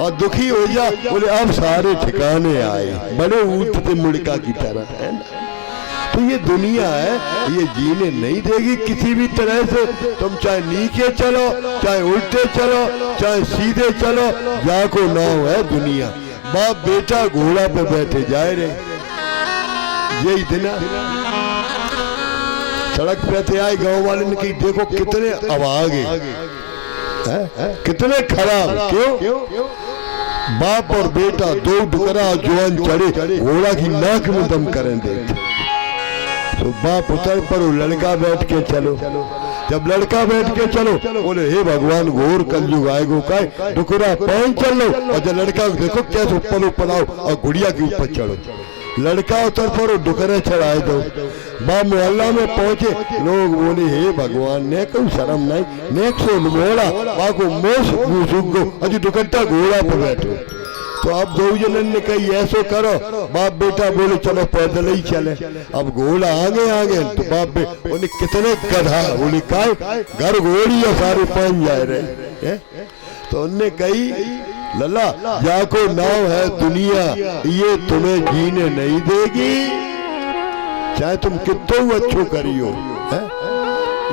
और दुखी हो जा बोले अब सारे ठिकाने आए, बड़े उठते मुड़का की तरह है ना। तो ये दुनिया है, ये जीने नहीं देगी किसी भी तरह से। तुम चाहे नीचे चलो, चाहे उल्टे चलो, चाहे सीधे चलो, जा को नाव है दुनिया। बाप बेटा घोड़ा पे बैठे जाए रे, यही दिन सड़क पे थे आए गांव वाले ने कही देखो कितने अभागे कितने खराब, क्यों? बाप और बेटा दो डुकरा जवान चढ़े घोड़ा की नाक में दम करें देते। तो बाप उतर पर लड़का बैठ के चलो, जब लड़का बैठ के चलो बोले हे भगवान घोर कलयुग आएगो का डुकरा पैन चलो, और जब लड़का देखो कैसे ऊपर आओ और गुड़िया के ऊपर चढ़ो। लड़का उतर पर डुकरे चढ़ाए दो। बा मोहल्ला में पहुंचे, लोग बोले हे भगवान ने कोई शर्म नहीं, नेक सो मोड़ा वहां को मोश मुसुगो अजी दुकट्टा घोड़ा पे बैठो। तो अब दो जनन ने कही ऐसो करो, बाप बेटा बोले चलो पैदल ही चले। अब घोड़ा आगे आगे तो बाप उन्हें कितने गधा बोले काय घर घोड़ी या सारे पान जाए रहे। तो उनने कही लल्ला जाको नाव है दुनिया, ये तुम्हें जीने नहीं देगी, चाहे तुम कितो अच्छो करियो है?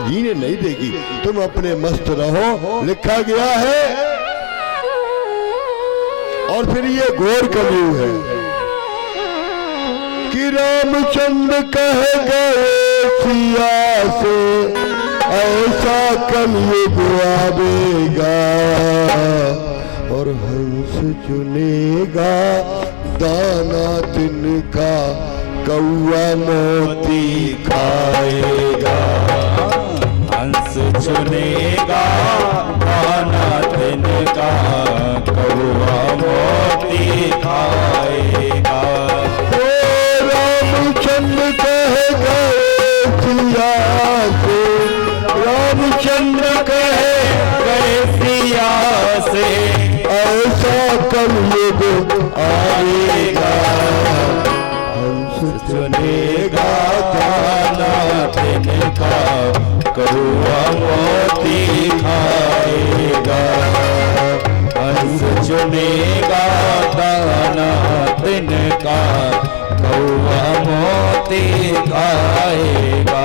जीने नहीं देगी, तुम अपने मस्त रहो, लिखा गया है। और फिर ये घोर कलयुग है कि रामचंद्र कह गए सिया से ऐसा कलयुग आवेगा, और हंस चुनेगा दाना तिनका, कौआ मोती खाएगा। हंस चुनेगा दाना तिनका, कौआ मोती खाएगा। रामचंद्र कह गए सिया से, रामचंद्र कह गए सिया से ऐसा कलयुग आएगा, हंस चुनेगा दाना तिनका, कौआ मोती खाएगा। हंस चुनेगा दाना तिनका, कौआ मोती खाएगा।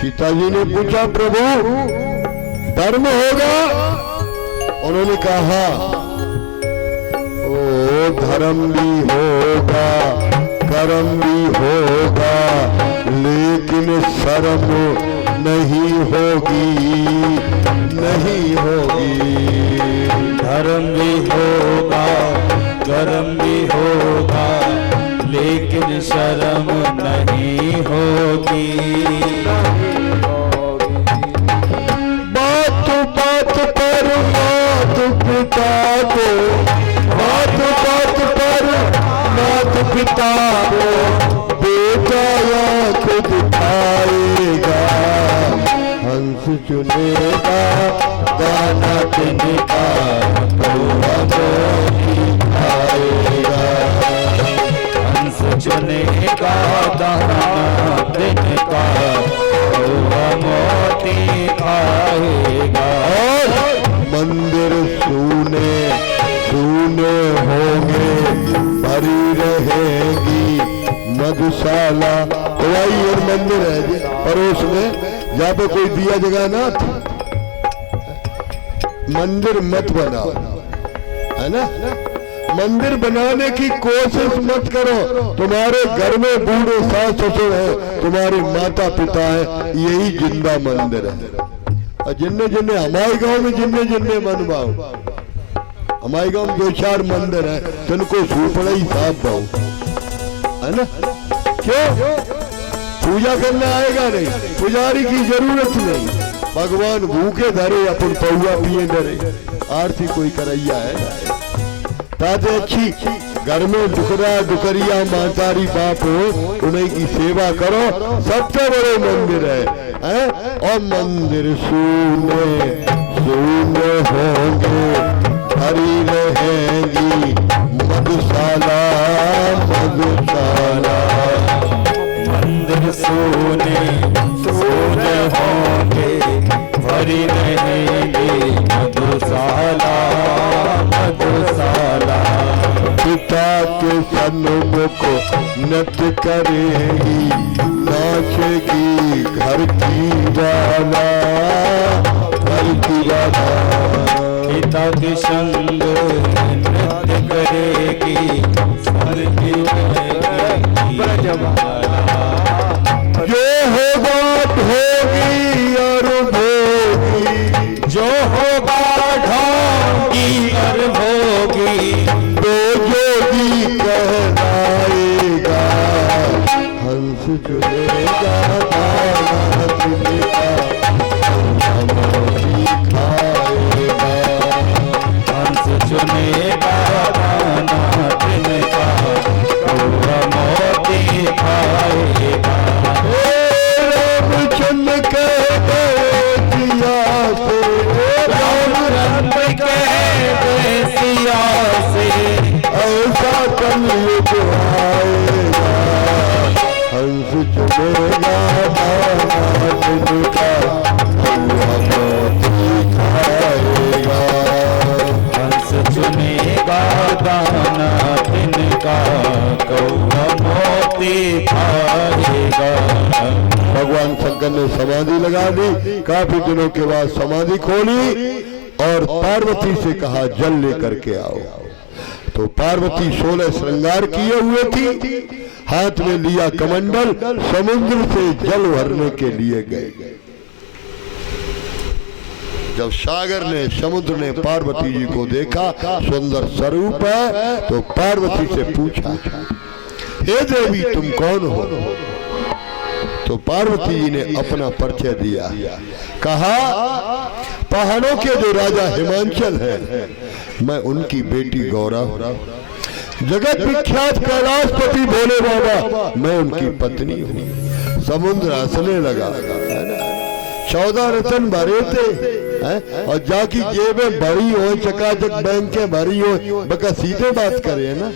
सीता जी ने पूछा प्रभु धर्म होगा? उन्होंने कहा ओ धर्म भी होगा, कर्म भी होगा, लेकिन शर्म नहीं होगी, नहीं होगी। धर्म भी होगा, कर्म भी होगा, लेकिन शर्म नहीं होगी। बात बात पर मात पिता को, बात बात पर मात पिता को बेटा आँख दिखाएगा, हंस चुनेगा दाना तिनका, कौआ मोती खाएगा। हंस चुनेगा दाना तिनका, कौआ मोती खाएगा। मंदिर सूने सूने होंगे, भरी रहेगी मधुशाला। वही और मंदिर है जी पड़ोस में, जहाँ पे कोई दिया जगह ना, मंदिर मत बनाओ, है ना। मंदिर बनाने की कोशिश मत करो। तुम्हारे घर में बूढ़े सास ससुर है, तुम्हारे माता पिता है, यही जिंदा मंदिर है। और जिन्ने जिन्ने हमारे गांव में जिन्ने जिन्ने मनवाओ, हमारे गांव में 2-4 मंदिर है, तिनको सूपड़ा ही साफ बाओ, है ना? क्यों? पूजा करना आएगा नहीं, पुजारी की जरूरत नहीं, भगवान भूखे धरे अपन पौआ पिए डरे, आरती कोई करैया है ताते अच्छी घर में डुकरिया मातारी बाप हो, उन्हीं की सेवा करो, सबसे बड़े मंदिर है? और मंदिर सूने सूने होंगे, हरी रहेंगी मधुशाला मधुशाला। मंदिर सोने सोने होंगे, भरी रहेंगे मधुशाला मधुशाला। पिता के सन्मुख नृत्य करेगी, नाचेगी घर की राना, घर की राना। पिता के संग नृत्य करेगी, घर की जो होगा भोगी और भोगी, जो होगा ढोंगी और भोगी, तो जोगी कहलाएगा, हंस चुनेगा दाना चुनेगा, मोती खाएगा। हंस चुनेगा दाना तिनका, कौआ मोती खाएगा। रामचंद्र कह गए सिया से, राम कह गए सिया से, ऐसा कलयुग आएगा, हंस चुनेगा दाना तिनका, कौआ मोती खाएगा। हंस चुनेगा दाना तिनका, कौआ मोती खाएगा। भगवान शंकर ने समाधि लगा दी, काफी दिनों के बाद समाधि खोली और पार्वती से कहा जल लेकर के आओ। तो पार्वती 16 श्रृंगार किए हुए थी, हाथ में लिया कमंडल, समुद्र से जल भरने के लिए गए। जब सागर ने समुद्र ने पार्वती जी को देखा, सुंदर स्वरूप है, तो पार्वती से पूछा, हे देवी तुम कौन हो? तो पार्वती जी ने अपना परिचय दिया, कहा पहाड़ों के जो राजा हिमांचल है, मैं उनकी बेटी गौरा, जगत विख्यात कैलाशपति भोले बाबा, मैं उनकी पत्नी हूँ। समुद्र हंसने लगा, 14 रतन भरे थे और जाकी जेबें भरी हो, चकाचक बैंकें भरी हो, बका सीधे बात करे ना।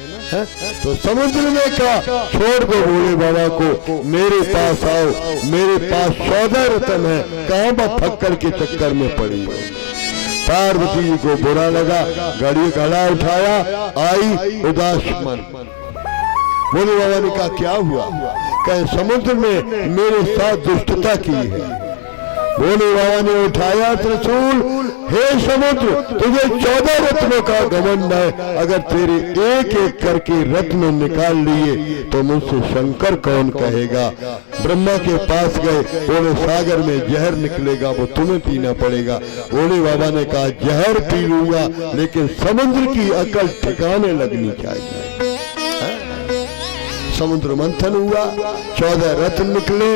तो समुद्र ने कहा छोड़ दो भोले बाबा को, मेरे पास आओ, मेरे पास 14 रतन है, कहाँ बा फक्कर के चक्कर में पड़ी हो। पार्वती जी को बुरा लगा, घड़ा उठाया, आई उदास मन। भोले बाबा ने कहा क्या हुआ? कहे समुद्र ने मेरे साथ दुष्टता की है। भोले बाबा ने उठाया त्रिशूल, हे समुद्र तुझे 14 रत्नों का घमंड है, अगर तेरे एक एक करके रत्न निकाल लिए तो मुझसे शंकर कौन कहेगा। ब्रह्मा के पास गए, बोले सागर में जहर निकलेगा, वो तुम्हें पीना पड़ेगा। भोले बाबा ने कहा जहर पी लूंगा, लेकिन समुद्र की अकल ठिकाने लगनी चाहिए। समुद्र मंथन हुआ, 14 रत्न निकले।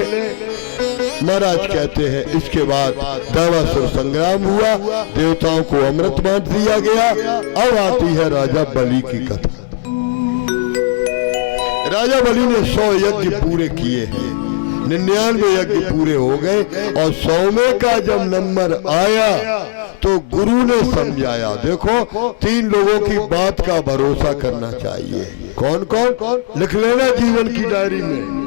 महाराज कहते हैं इसके बाद देवासुर संग्राम हुआ, देवताओं को अमृत बांट दिया गया। अब आती है राजा बलि की कथा। राजा बलि ने 100 यज्ञ पूरे किए हैं, 99 यज्ञ पूरे हो गए और 100वें का जब नंबर आया तो गुरु ने समझाया, देखो 3 लोगों की बात का भरोसा करना चाहिए। कौन कौन? लिख लेना जीवन की डायरी में।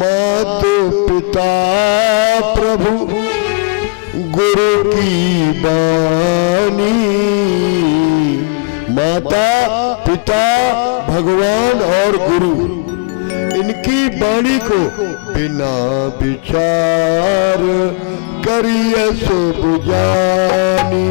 माता पिता प्रभु गुरु की बानी, माता पिता भगवान और गुरु, इनकी वाणी को बिना विचार करिए शुभ जानी।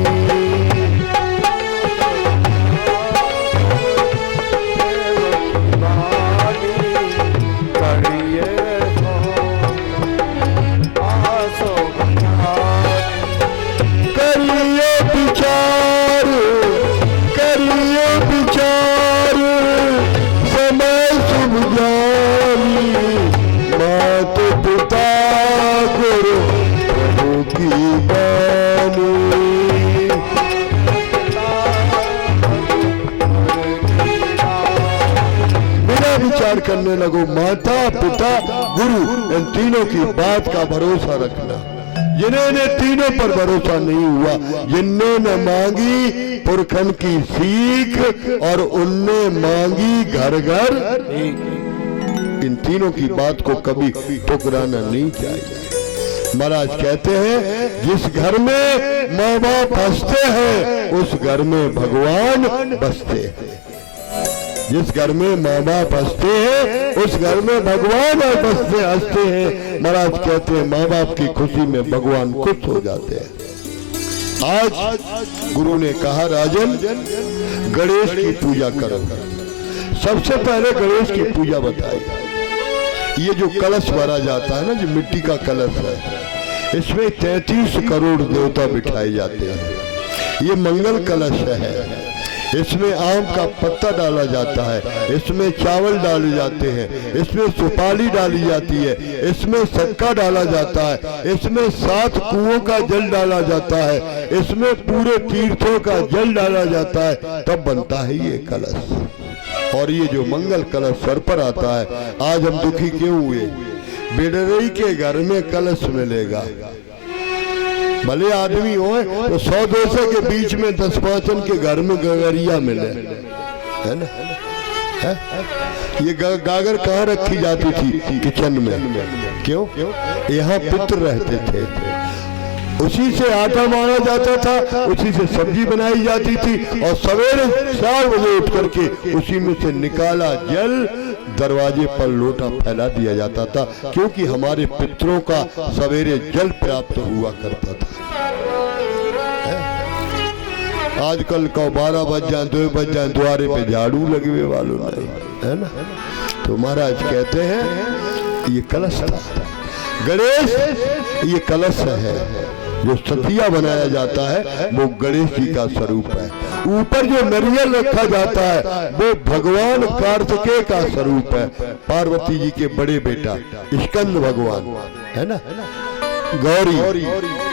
विचार करने लगो। माता पिता गुरु इन तीनों की बात का भरोसा रखना। जिन्होंने तीनों पर भरोसा नहीं हुआ, जिन्होंने मांगी पुरखन की सीख और उनने मांगी घर घर, इन तीनों की बात को कभी ठुकराना नहीं चाहिए। महाराज कहते हैं जिस घर में माँ बाप हंसते हैं उस घर में भगवान बसते हैं। जिस घर में माँ बाप हंसते हैं उस घर में भगवान और बसते हंसते हैं। महाराज कहते हैं माँ बाप की खुशी में भगवान खुश हो जाते हैं। आज गुरु ने कहा राजन गणेश की पूजा करो। सबसे पहले गणेश की पूजा बताई। ये जो कलश भरा जाता है ना, जो मिट्टी का कलश है, इसमें 33 करोड़ देवता बिठाए जाते हैं। ये मंगल कलश है। इसमें आम का पत्ता डाला जाता है, इसमें चावल डाले जाते हैं, इसमें सुपारी डाली जाती है, इसमें सिक्का डाला जाता है, इसमें 7 कुओं का जल डाला जाता है, इसमें पूरे तीर्थों का जल डाला जाता है, तब बनता है ये कलश। और ये जो मंगल कलश सर पर आता है, आज हम दुखी क्यों हुए? बिडरई के घर में कलश मिलेगा, भले आदमी हो तो 100-200 के बीच में 10-5 के घर में गगरिया मिले, है ना? है? ये गागर कहाँ रखी जाती थी? किचन में। क्यों? यहाँ पितृ रहते थे, उसी से आटा माना जाता था, उसी से सब्जी बनाई जाती थी, और सवेरे 4 बजे उठ करके उसी में से निकाला जल दरवाजे पर लोटा फैला दिया जाता था, क्योंकि हमारे पितरों का सवेरे जल प्राप्त हुआ करता था। आजकल को 12 बज जाए 2 बज जाए द्वारे पे झाड़ू लगवे वालों नहीं, है ना? तो महाराज कहते हैं ये कलश था। गणेश ये कलश है, जो सतिया बनाया जाता है वो गणेश जी का स्वरूप है। ऊपर जो नारियल रखा जाता है वो भगवान कार्तिकेय का स्वरूप है, पार्वती जी के बड़े बेटा स्कंद भगवान, है ना? गौरी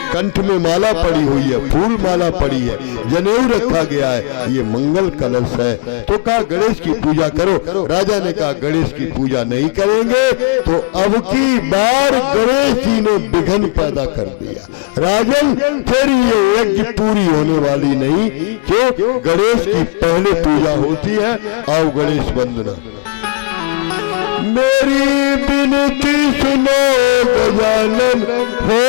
कंठ में माला पड़ी हुई है, फूल माला पड़ी है, जनेऊ रखा गया है, ये मंगल कलश है। तो कहा गणेश की पूजा करो। राजा ने कहा गणेश की पूजा नहीं करेंगे तो अब की बार गणेश जी ने विघ्न पैदा कर दिया। राजन फिर ये यज्ञ पूरी होने वाली नहीं। क्यों? गणेश की पहले पूजा होती है। आओ गणेश वंदना। मेरी विनती सुनो गजानन हो,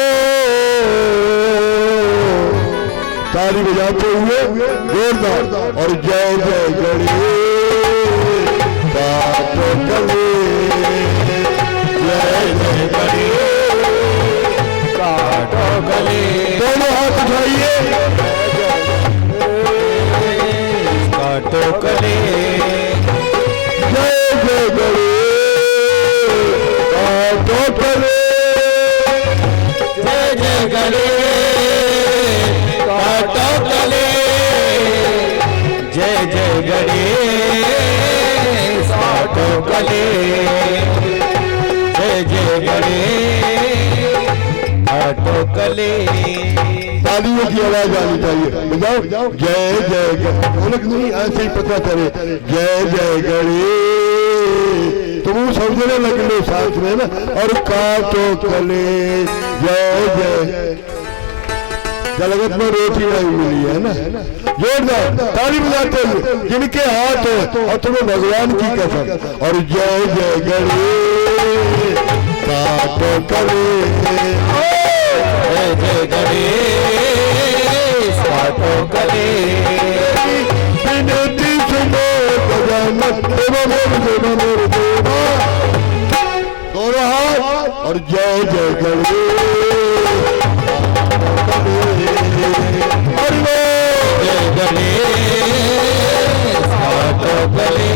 ताली बजाते हुए जोरदार, और जय जय गणेश काटो गले, जय जय गणेश काटो गले। दोनों हाथ उठाइए, काटो गले, जय जय गणेश काटो गले, जय जय गणेश काटो गले, जय जय गणेश काटो गले, जय जय गणेश काटो गले। तालियों की आवाज आनी चाहिए। बजाओ जय जय गणेश, नहीं ऐसे ही पता चले जय जय गणेश, तुम समझने लग लो साथ में ना। और काटो गले, जय जय। जगत में रोटी नहीं मिली है ना, जोरदार ताली बजाते हुए जिनके हाथ है, और तुम्हें भगवान की कसम। और जय जय गणेश काटो गले, जय जय गणेश काटो गले, विनती सुनो गजानन देवा मोर देवा मोर देवा। दोनों हाथ और जय जय गणेश, जय गणेश काटो गले,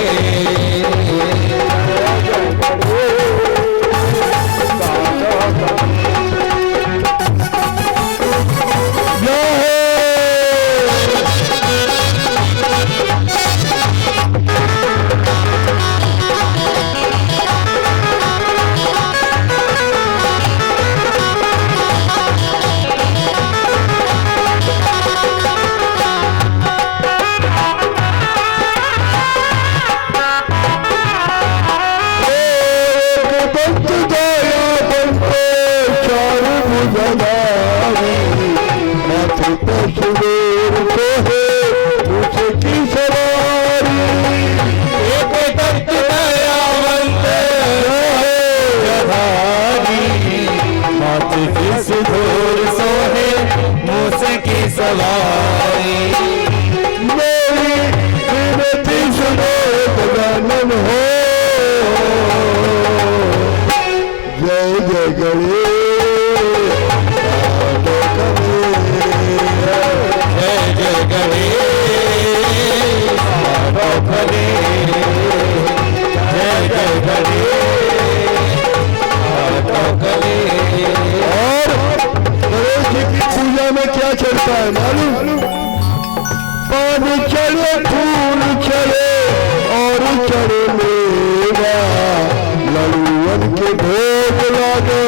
सुबेर सोहे मूसे की सवारी। एक तख्त दयावंत जहानी, माथे पे सिंदूर सोहे मूसे की सवारी। मेरी विनती सुनो गजानन हो, जय जय गणेश जय जय गणेश भले, जय जय गणेश भले। और गणेश जी की पूजा में क्या चलता है मालूम? पानी चढ़े, फूल चढ़े और चढ़े मेवा, लड़ुअन के भोग लागे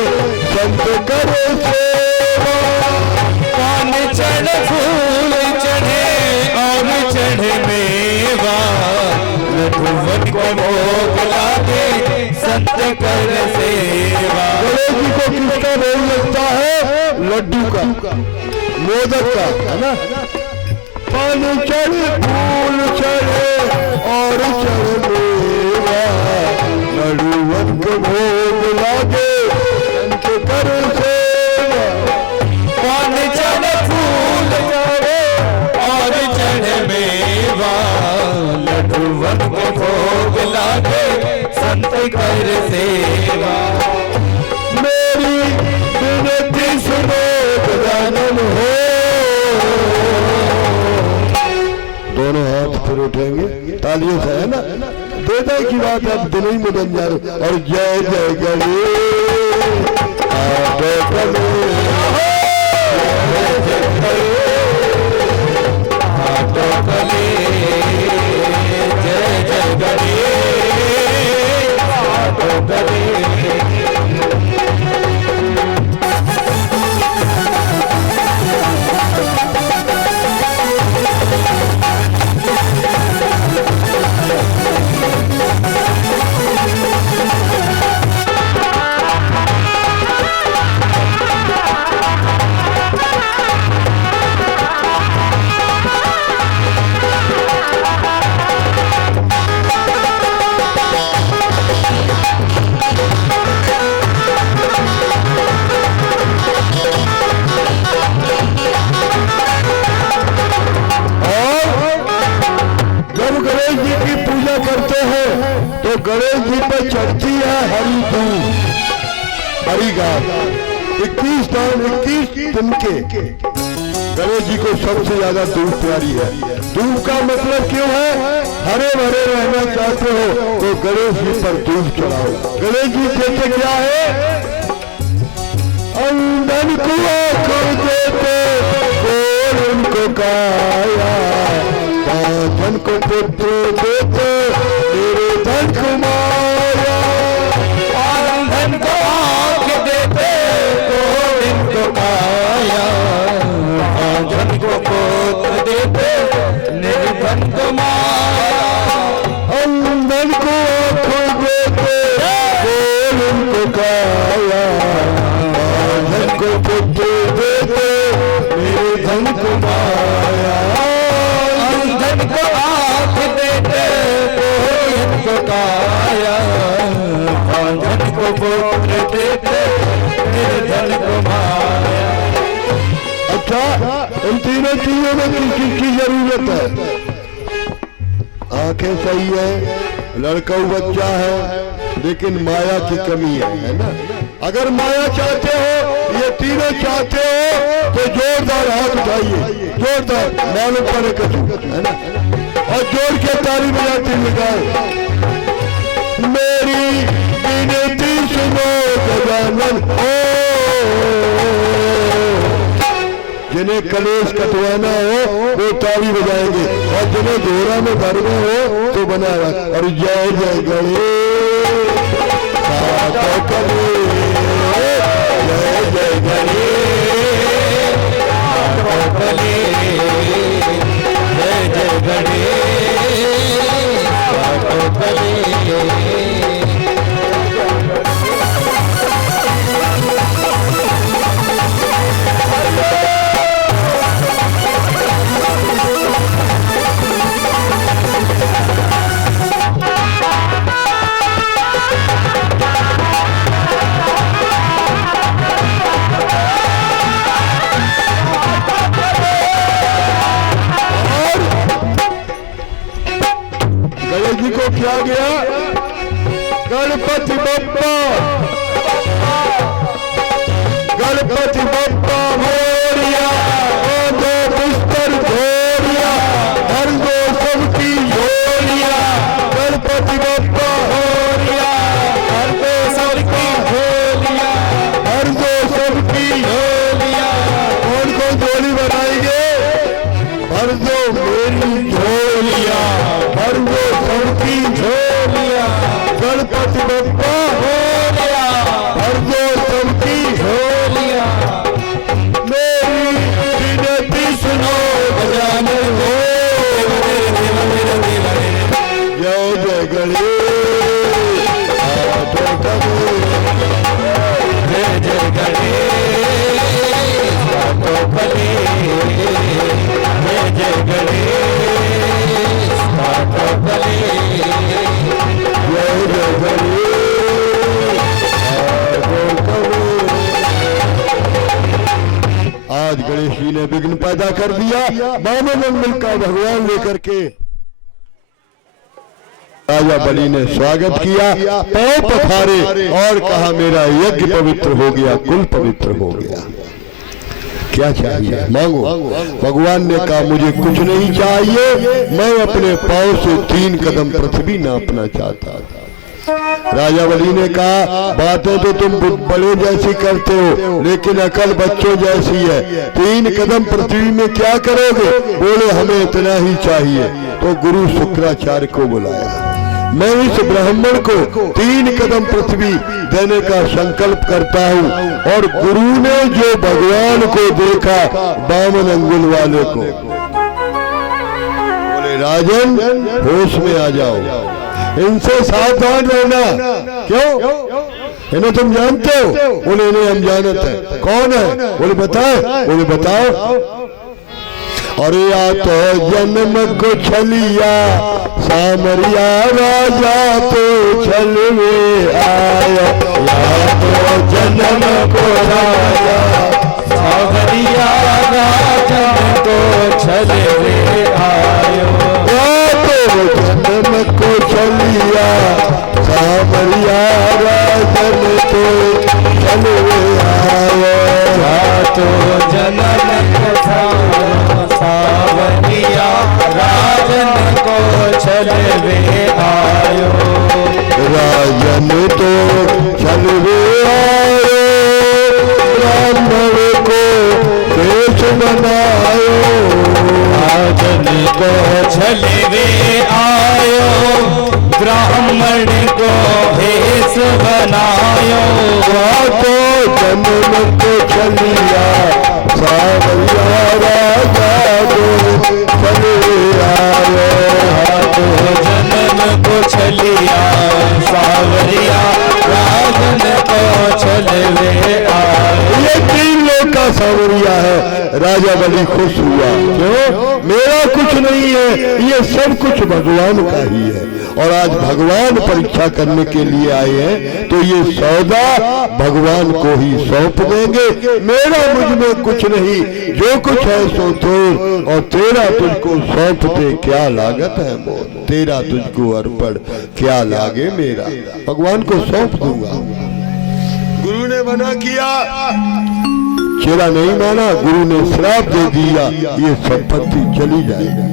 संत करे सेवा। पान चढ़े, फूल चढ़े और चढ़े मेवा, लड्डूवन को भोग लागे संत कर सेवा। गणेश जी को किसका भोग लगता है? लड्डू का, मोदक का, है ना? पानी चढ़े, फूल चढ़े और चढ़े मेवा, लड्डूवन को भोग लागे संत करे सेवा। पान चढ़े, फूल चढ़े और चढ़े मेवा, लड्डूवन को भोग लागे संत कर सेवा। मेरी विनती सुनो गजानन हो। दोनों हाथ फिर उठेंगे तालियों से, है ना? देदा की बात अब दिल ही में बन जा रही। और जय जय गणेश आगे गणेश, जय जय गणेश गणेश जी पे चढ़ती है हरी दूध, हरी घास। 21 दिन के गणेश जी को सबसे ज्यादा दूध प्यारी है। दूध का मतलब क्यों है? हरे भरे रहना चाहते हो तो गणेश जी पर दूध चढ़ाओ। गणेश जी देते क्या है? अंधन को आंखें देते, और उनको काया, धन को पुत्र देते, मेरे धन को माया। धन को आँख देते, और इनको काया, धन को पुत्र देते, निर्धन को माया। अंधन को आंखें देते, और उनको काया, धन को पुत्र देते, मेरे धन को माया। धन को आँख देते, कोई इनको काया, धन को पुत्र देते, निर्धन को माया। अच्छा, इन तीनों चीजों में किस चीज की जरूरत है? आंखें सही है, लड़का बच्चा है, लेकिन माया की कमी है ना? अगर माया चाहते हो, ये तीनों चाहते हो, तो जोरदार हाथ उठाइए, जोरदार मालूम पड़े कछु, है ना? और जोड़ के ताली बजाते निकाल। मेरी विनती सुनो गजानन हो, जिन्हें कलेश कटवाना हो वो ताली बजाएंगे, और जिन्हें घोड़ा में भरना हो तो बनाएगा। और जय जय गणेश, जय जय गणेश, जय जय गणेश। को क्या गया? गणपति बप्पा, गणपति बप्पा मोरिया, दो पुष्कर धोरिया, हर दो सबकी झोलिया। गणपति बप्पा मोरिया, हर दो सबकी झोलिया, हर दो सबकी झोलिया। कौन कौन झोली बनाएंगे? भर दो मेरी झोलिया, भर दो सबकी झोलिया। गणपति बप्पा मोरिया, भर दो सबकी झोलिया। मेरी विनती सुनो भजन हो। जय जय गणेश, हाथों करो। जय जय गणेश, हाथों भले। जय जय गणेश, हाथों भले। जय जय गणेश, हाथों करो। आज गणेश जी ने विघ्न पैदा कर दिया। बामन मंगल का भगवान लेकर के राजा बलि ने स्वागत किया, पैर पखारे और कहा मेरा यज्ञ पवित्र हो गया, कुल पवित्र हो गया। क्या चाहिए? मांगो। भगवान ने कहा मुझे कुछ नहीं चाहिए, मैं अपने पांव से 3 कदम पृथ्वी नापना चाहता था। राजा बलि ने कहा बातें तो तुम बड़े जैसी करते हो, लेकिन अकल बच्चों जैसी है। 3 कदम पृथ्वी में क्या करोगे? बोले हमें इतना ही चाहिए। तो गुरु शुक्राचार्य को बुलाया। मैं इस ब्राह्मण को 3 कदम पृथ्वी देने का संकल्प करता हूँ। और गुरु ने जो भगवान को देखा, 52 अंगुल वाले को, बोले राजन होश में आ जाओ, इनसे सावधान रहना। क्यों? इन्हें तुम जानते हो? बोले इन्हें हम जानते हैं। कौन है? बोले बताओ। बोले बताओ। अरे या तो जन्म को छलिया सामरिया राजा तो छलवे आया। या तो जन्म को राजा सावरिया राजा तो छलवे आयो। या तो जन्म को छलिया सामरिया राजन तो छलवे आया। या तो जन्म को सावरिया राजन को छलवे आयो। राजन तो छलवे आयो, ब्राह्मण को देश बनायो। राजन को छलवे आयो, ब्राह्मण को भेष बनायो। तो जन्म को छलिया सावरिया राजा तो छलवे आयो। तो जन्म को छलिया सावरिया राजन को छलवे आयो। ये 3 लोग का सावरिया है। राजा बलि खुश हुआ। क्यों? मेरा कुछ नहीं है, ये सब कुछ भगवान का ही है। और आज भगवान परीक्षा करने के लिए आए हैं, तो ये सौदा भगवान को ही सौंप देंगे। मेरा मुझ में कुछ नहीं, जो कुछ है सो तोड़, और तेरा तुझको सौंप दे क्या लागत है मोर। तेरा तुझको अर्पण क्या लागे मेरा। भगवान को सौंप दूंगा। गुरु ने मना किया, चेला नहीं माना। गुरु ने श्राप दे दिया, ये संपत्ति चली जाएगी।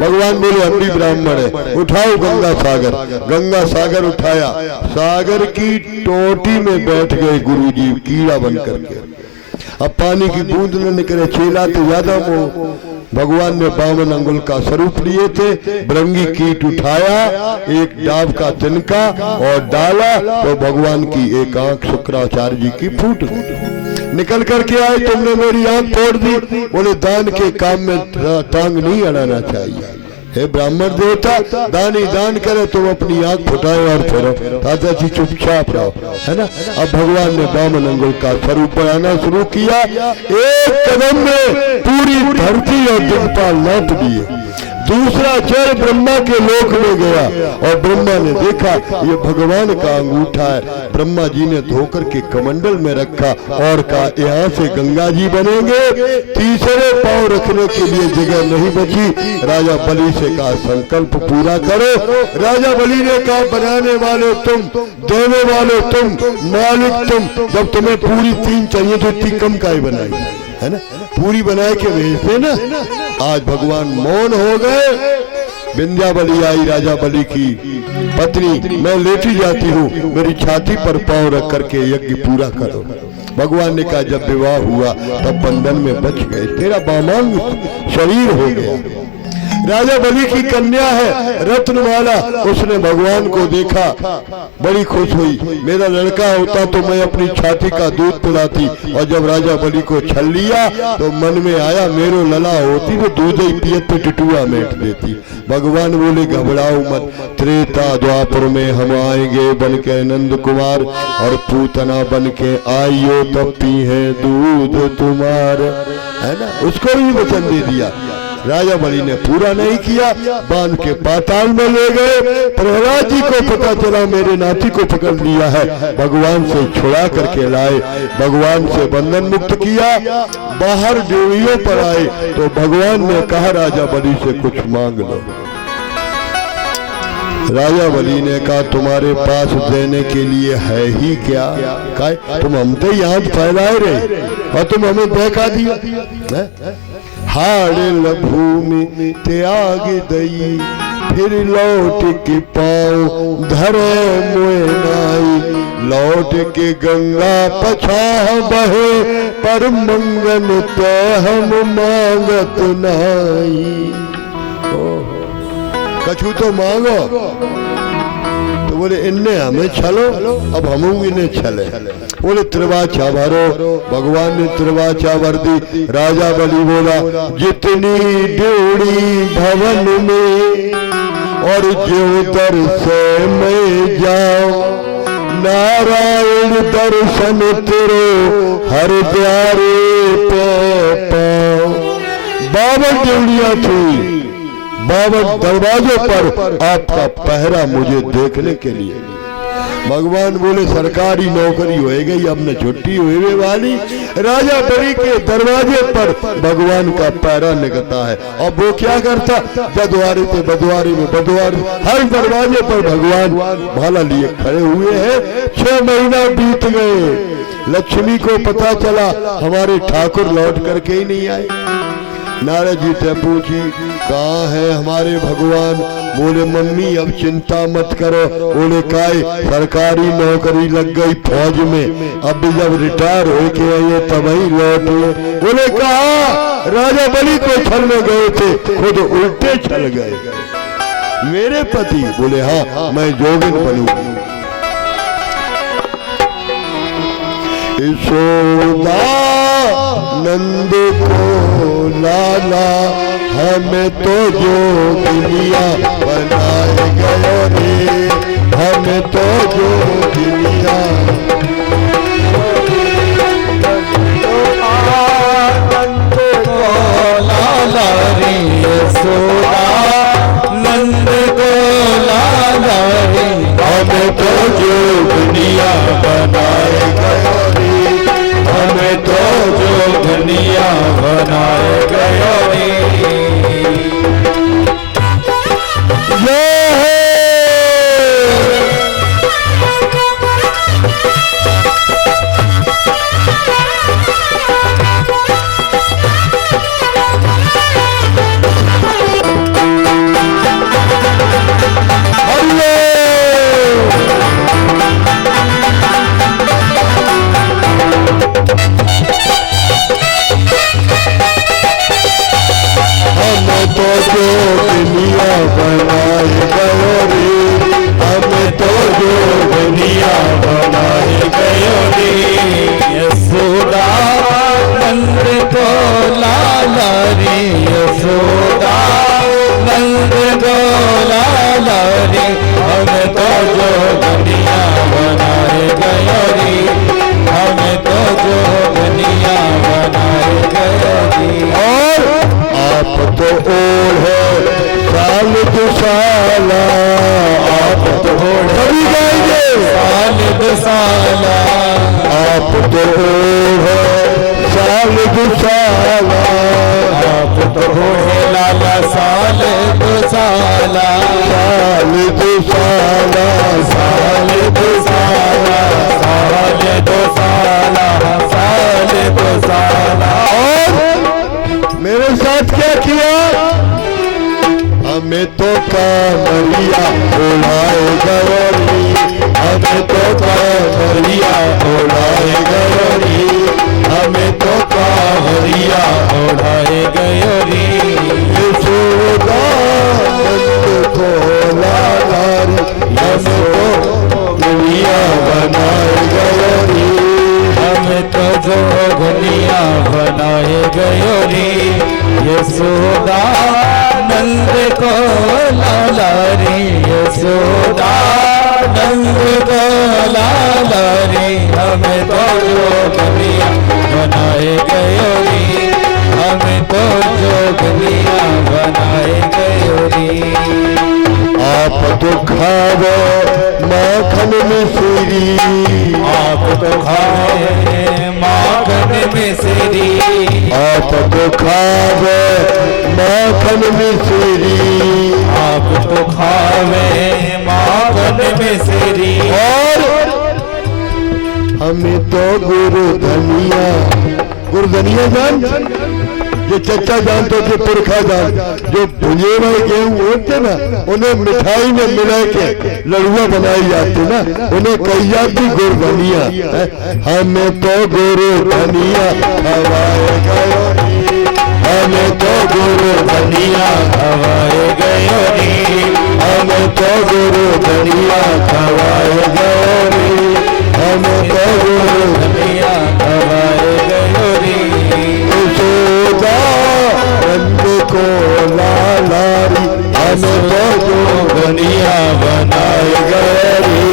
भगवान बोले हम भी ब्राह्मण है, उठाओ गंगा सागर। गंगा सागर उठाया, सागर की टोटी में बैठ गए गुरुजी कीड़ा बन करके। अब पानी की बूंद न निकले। चेला तो ज्यादा मोह। भगवान ने 52 अंगुल का स्वरूप लिए थे। ब्रंगी कीट उठाया, एक डाब का तिनका और डाला, तो भगवान की एक आंख शुक्राचार्य जी की फूट गई। निकल करके आए, तुमने मेरी आंख फोड़ दी। बोले दान के काम में टांग नहीं अड़ाना चाहिए। हे ब्राह्मण देवता, दान ही दान करे, तुम अपनी आंख फुटाओ और फिरो। दादा जी चुपचाप रहो, है ना। अब भगवान ने 52 अंगुल का स्वरूप बनाना शुरू किया। एक कदम में पूरी धरती और दिनपाल लौट दिए। दूसरा चर ब्रह्मा के लोक में गया और ब्रह्मा ने देखा ये भगवान का अंगूठा है। ब्रह्मा जी ने धोकर के कमंडल में रखा और कहा यहाँ से गंगा जी बनेंगे। तीसरे पांव रखने के लिए जगह नहीं बची। राजा बलि से कहा संकल्प पूरा करो। राजा बलि ने कहा बनाने वाले तुम, देने वाले तुम, मालिक तुम। जब तुम्हें पूरी 3 चाहिए तो इतनी कम काहे बनाई, है ना? पूरी बनाए के भेजते ना। आज भगवान मौन हो गए। विंध्यावली आई राजा बलि की पत्नी, मैं लेटी जाती हूँ, मेरी छाती पर पांव रख करके यज्ञ पूरा करो। भगवान ने कहा जब विवाह हुआ तब बंधन में बच गए, तेरा बामांग शरीर हो गया। राजा बलि की कन्या है रत्नमाला, उसने भगवान को देखा, बड़ी खुश हुई। मेरा लड़का होता तो मैं अपनी छाती का दूध पिलाती, और जब राजा बलि को छल लिया तो मन में आया मेरो लला होती तो दूध ही पियत पे टिटुआ मेट देती। भगवान बोले घबराओ मत, त्रेता द्वापर में हम आएंगे बन के नंद कुमार, और पूतना बन के आइयो तब पी है दूध तुम्हार, है ना? उसको भी वचन दे दिया। राजा बलि ने पूरा नहीं किया, बांध के पाताल में ले गए। प्रहलाद जी को पता चला मेरे नाती को पकड़ लिया है, भगवान से छुड़ा करके लाए, भगवान से बंधन मुक्त किया। बाहर ड्योढ़ियों पर आए तो भगवान ने कहा राजा बलि से कुछ मांग लो। राजा बलि ने कहा तुम्हारे पास देने के लिए है ही क्या? कहा तुम हम तो यहाँ फैलाए रहे और तुम हमें बहका दिया। हाड़ भूमि त्याग दई फिर लौट के पाँव धरे मुए नाई, लौट के गंगा पछा बहे पर मंगन ते हम मांगत नाई। कछु तो मांगो। तो बोले इनने हमें छलो, अब हम इन्हें छले। बोले त्रिवाचा भरो, भगवान ने त्रिवाचा भर दी। राजा बलि बोला जितनी ड्योढ़ी भवन में और जो दर्शे में जाओ, नारायण दर्शन तेरो हर द्वारे पे पाओ। 52 ड्योढ़ियां थी, 52 दरवाजों पर आपका पहरा मुझे देखने के लिए। भगवान बोले सरकारी नौकरी हो गई, अब न छुट्टी हुई वाली। राजा बलि के दरवाजे पर भगवान का पहरा निकलता है। और वो क्या करता, बद्वारे पे बद्वारे में बद्वारे, हर दरवाजे पर भगवान भाला लिए खड़े हुए हैं। 6 महीना बीत गए। लक्ष्मी को पता चला हमारे ठाकुर लौट करके ही नहीं आए। नारद जी से पूछी कहाँ है हमारे भगवान? बोले मम्मी अब चिंता मत करो। बोले काय सरकारी नौकरी लग गई फौज में, अब भी जब रिटायर हो के आए तब ही लौटे। बोले कहा राजा बलि को छलने गए थे, खुद उल्टे छल गए मेरे पति। बोले हाँ मैं जोगिन बनूंगी। यशोदा नंद को लाला हमें तो जो दुनिया बनाए गयो रे, हमें तो जो दुनिया नंद को लाला रे, यशोदा नंद को लाला रे, हमें तो जो दुनिया बनाए गयो रे, हमें तो जो दुनिया बनाए गयो रे। तो हो साल दुसाला, आप तो हो लाला साल दो साला, साल दुसाला, साल दो साला, साल दो साला, साल दो साला। और मेरे साथ क्या किया? हमें तो कांवरिया उड़ाए गयोरी, हमें तो कांवरिया उड़ाए गयोरी, हमें तो कांवरिया उड़ाए गयोरी। यशोदा नंद को लालारी, हमें तो दुनिया बनाए गयोरी, हमें तो जोगनिया बनाए गयोरी। यशोदा नंद को लालारी, यशोदा नंद को लालारी, हमें तो जोगनिया बनाए गयोरी, हमें तो जोगनिया बनाए गयोरी। आप तो खावे माखन मिश्री, आप तो खाए माखन मिश्री, आप तो खावे माखन मिश्री, आप तो खावे माखन मिश्री। और हमें तो गुरु धनिया, गुरु धनिया जान, ये चचा जानते थे, पुरखा जान, जो भुजे हुए गेहूं होते ना, उन्हें मिठाई में मिला के लड़ुआ बनाई जाती ना, उन्हें कही जाती गुरु धनिया। हमें तो गुरु धनिया हवाए गयोरी, हमें तो गुरु धनिया हवाए गयोरी, हमें तो गुरु धनिया हवाए गयोरी, हमें तो गुरु धनिया हवाए गयोरी। यशोदा नंद को लालारी, हमें तो जोगनिया बनाए गयोरी,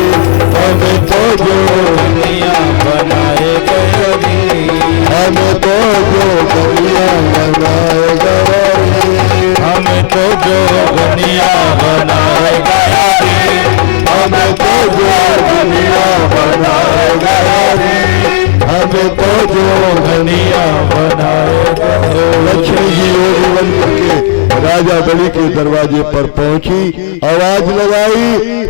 हमें तो दुनिया बनाए गयोरी, हमें तो जोगनिया बनाए गयोरी, हमें तो जोगनिया बनाए गयोरी, हमें तो जोगनिया बनाए गयोरी, हमें तो जोगनिया बनाए गयोरी। लक्ष्मी जी योगीवंत के राजा बलि के दरवाजे पर पहुंची, आवाज लगाई,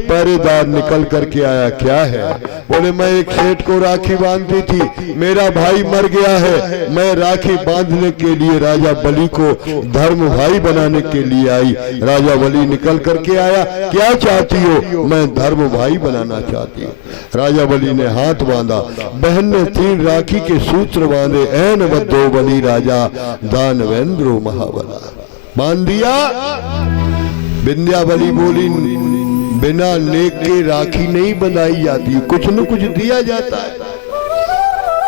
पहरेदार निकल करके आया। क्या है? बोले मैं एक सेठ को राखी बांधती थी, मेरा भाई मर गया है, मैं राखी बांधने के लिए राजा बलि को धर्म भाई बनाने के लिए आई। राजा बलि निकल करके आया, क्या चाहती हो? मैं धर्म भाई बनाना चाहती हूँ। राजा बलि ने हाथ बांधा, बहन ने 3 राखी के सूत्र बांधे, ऐन बद्धो बलि राजा दानवेंद्रो महाबला, बांध दिया। विंध्यावली बोली, बिना नेक के राखी नहीं बनाई जाती, कुछ न कुछ दिया जाता है।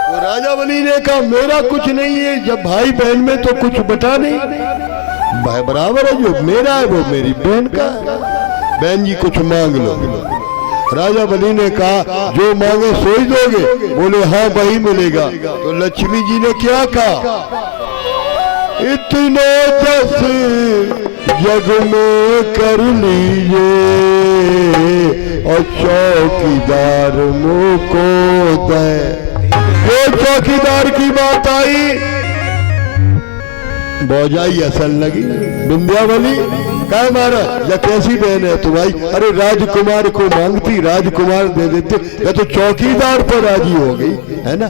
तो राजा बलि ने कहा मेरा कुछ नहीं है, जब भाई बहन में तो कुछ बटा नहीं, भाई बराबर है, जो मेरा है वो मेरी बहन का है, बहन जी कुछ मांग लो। राजा बलि ने कहा जो मांगे सोई दोगे? बोले हाँ वही मिलेगा। तो लक्ष्मी जी ने क्या कहा? इतने जस जग में कर लीजिए और चौकीदार मुझको दे। जो चौकीदार की बात आई, बौजाई असल लगी। विंध्यावली क्या मारा, या कैसी बहन है तुम्हारी? अरे राजकुमार को मांगती, राजकुमार दे देते, या तो चौकीदार पर राजी हो गई, है ना।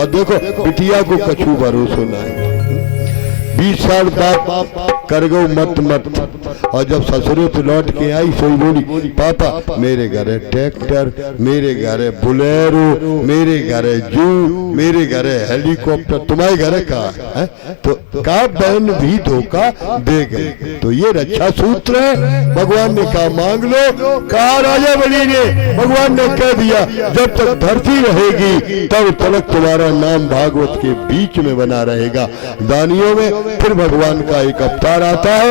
और देखो बिटिया को कछू भरोसा है, 20 साल बाप कर गो मत मत, और जब ससुरे पे लौट के आई सोई बोली पापा मेरे घर है ट्रैक्टर, मेरे घर है बुलेरो, मेरे घर है जू, मेरे घर है हेलीकॉप्टर, तुम्हारे घर है कहाँ है? तो कहा बहन भी धोखा दे गई। तो ये रक्षा सूत्र है। भगवान ने कहा मांग लो, कहा राजा बलि ने, भगवान ने कह दिया जब तक धरती रहेगी तब तक तुम्हारा नाम भागवत के बीच में बना रहेगा, दानियों में। फिर भगवान का एक अवतार अवतार आता है,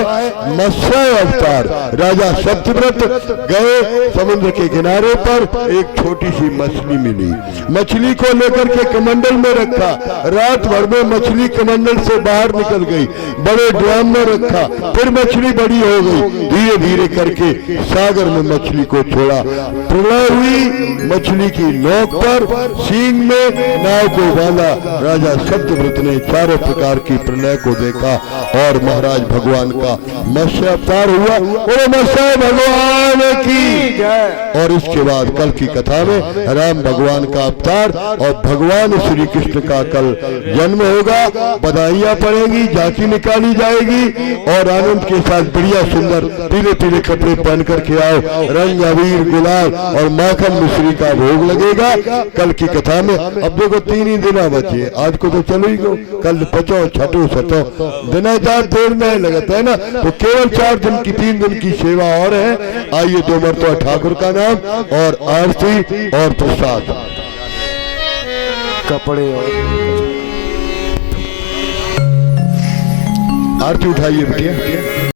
मत्स्य अवतार। राजा सत्यव्रत गए समुद्र के किनारे पर, एक छोटी सी मछली मिली, मछली को लेकर के कमंडल में रखा, रात भर में मछली कमंडल से बाहर निकल गई, बड़े ड्राम में रखा, फिर मछली बड़ी हो गई, धीरे धीरे करके सागर में मछली को छोड़ा, प्रलय हुई, मछली की नोक पर सींग में नाव को बांधा। राजा सत्यव्रत ने चारों प्रकार की प्रलय को देखा और महाराज भगवान का मत्स्य अवतार हुआ। वो मत्स्य भगवान की जय। और इसके बाद कल की कथा में राम भगवान का अवतार और भगवान श्री कृष्ण का कल जन्म होगा। बधाइयां पड़ेंगी, झांकी निकाली जाएगी और आनंद के साथ बढ़िया सुंदर पीले पीले कपड़े पहन करके आओ, रंग अबीर गुलाल और माखन मिश्री का भोग लगेगा कल की कथा में। अब देखो 3 ही दिन बचे, आज को तो चलो ही गो, कल पचो छठो सतो दिन 4 देर में लगता है ना, तो केवल 4 दिन की 3 दिन की सेवा और है। आइए 2 मरतबा ठाकुर का नाम और आरती और प्रसाद कपड़े और आरती उठाइए बेटिया।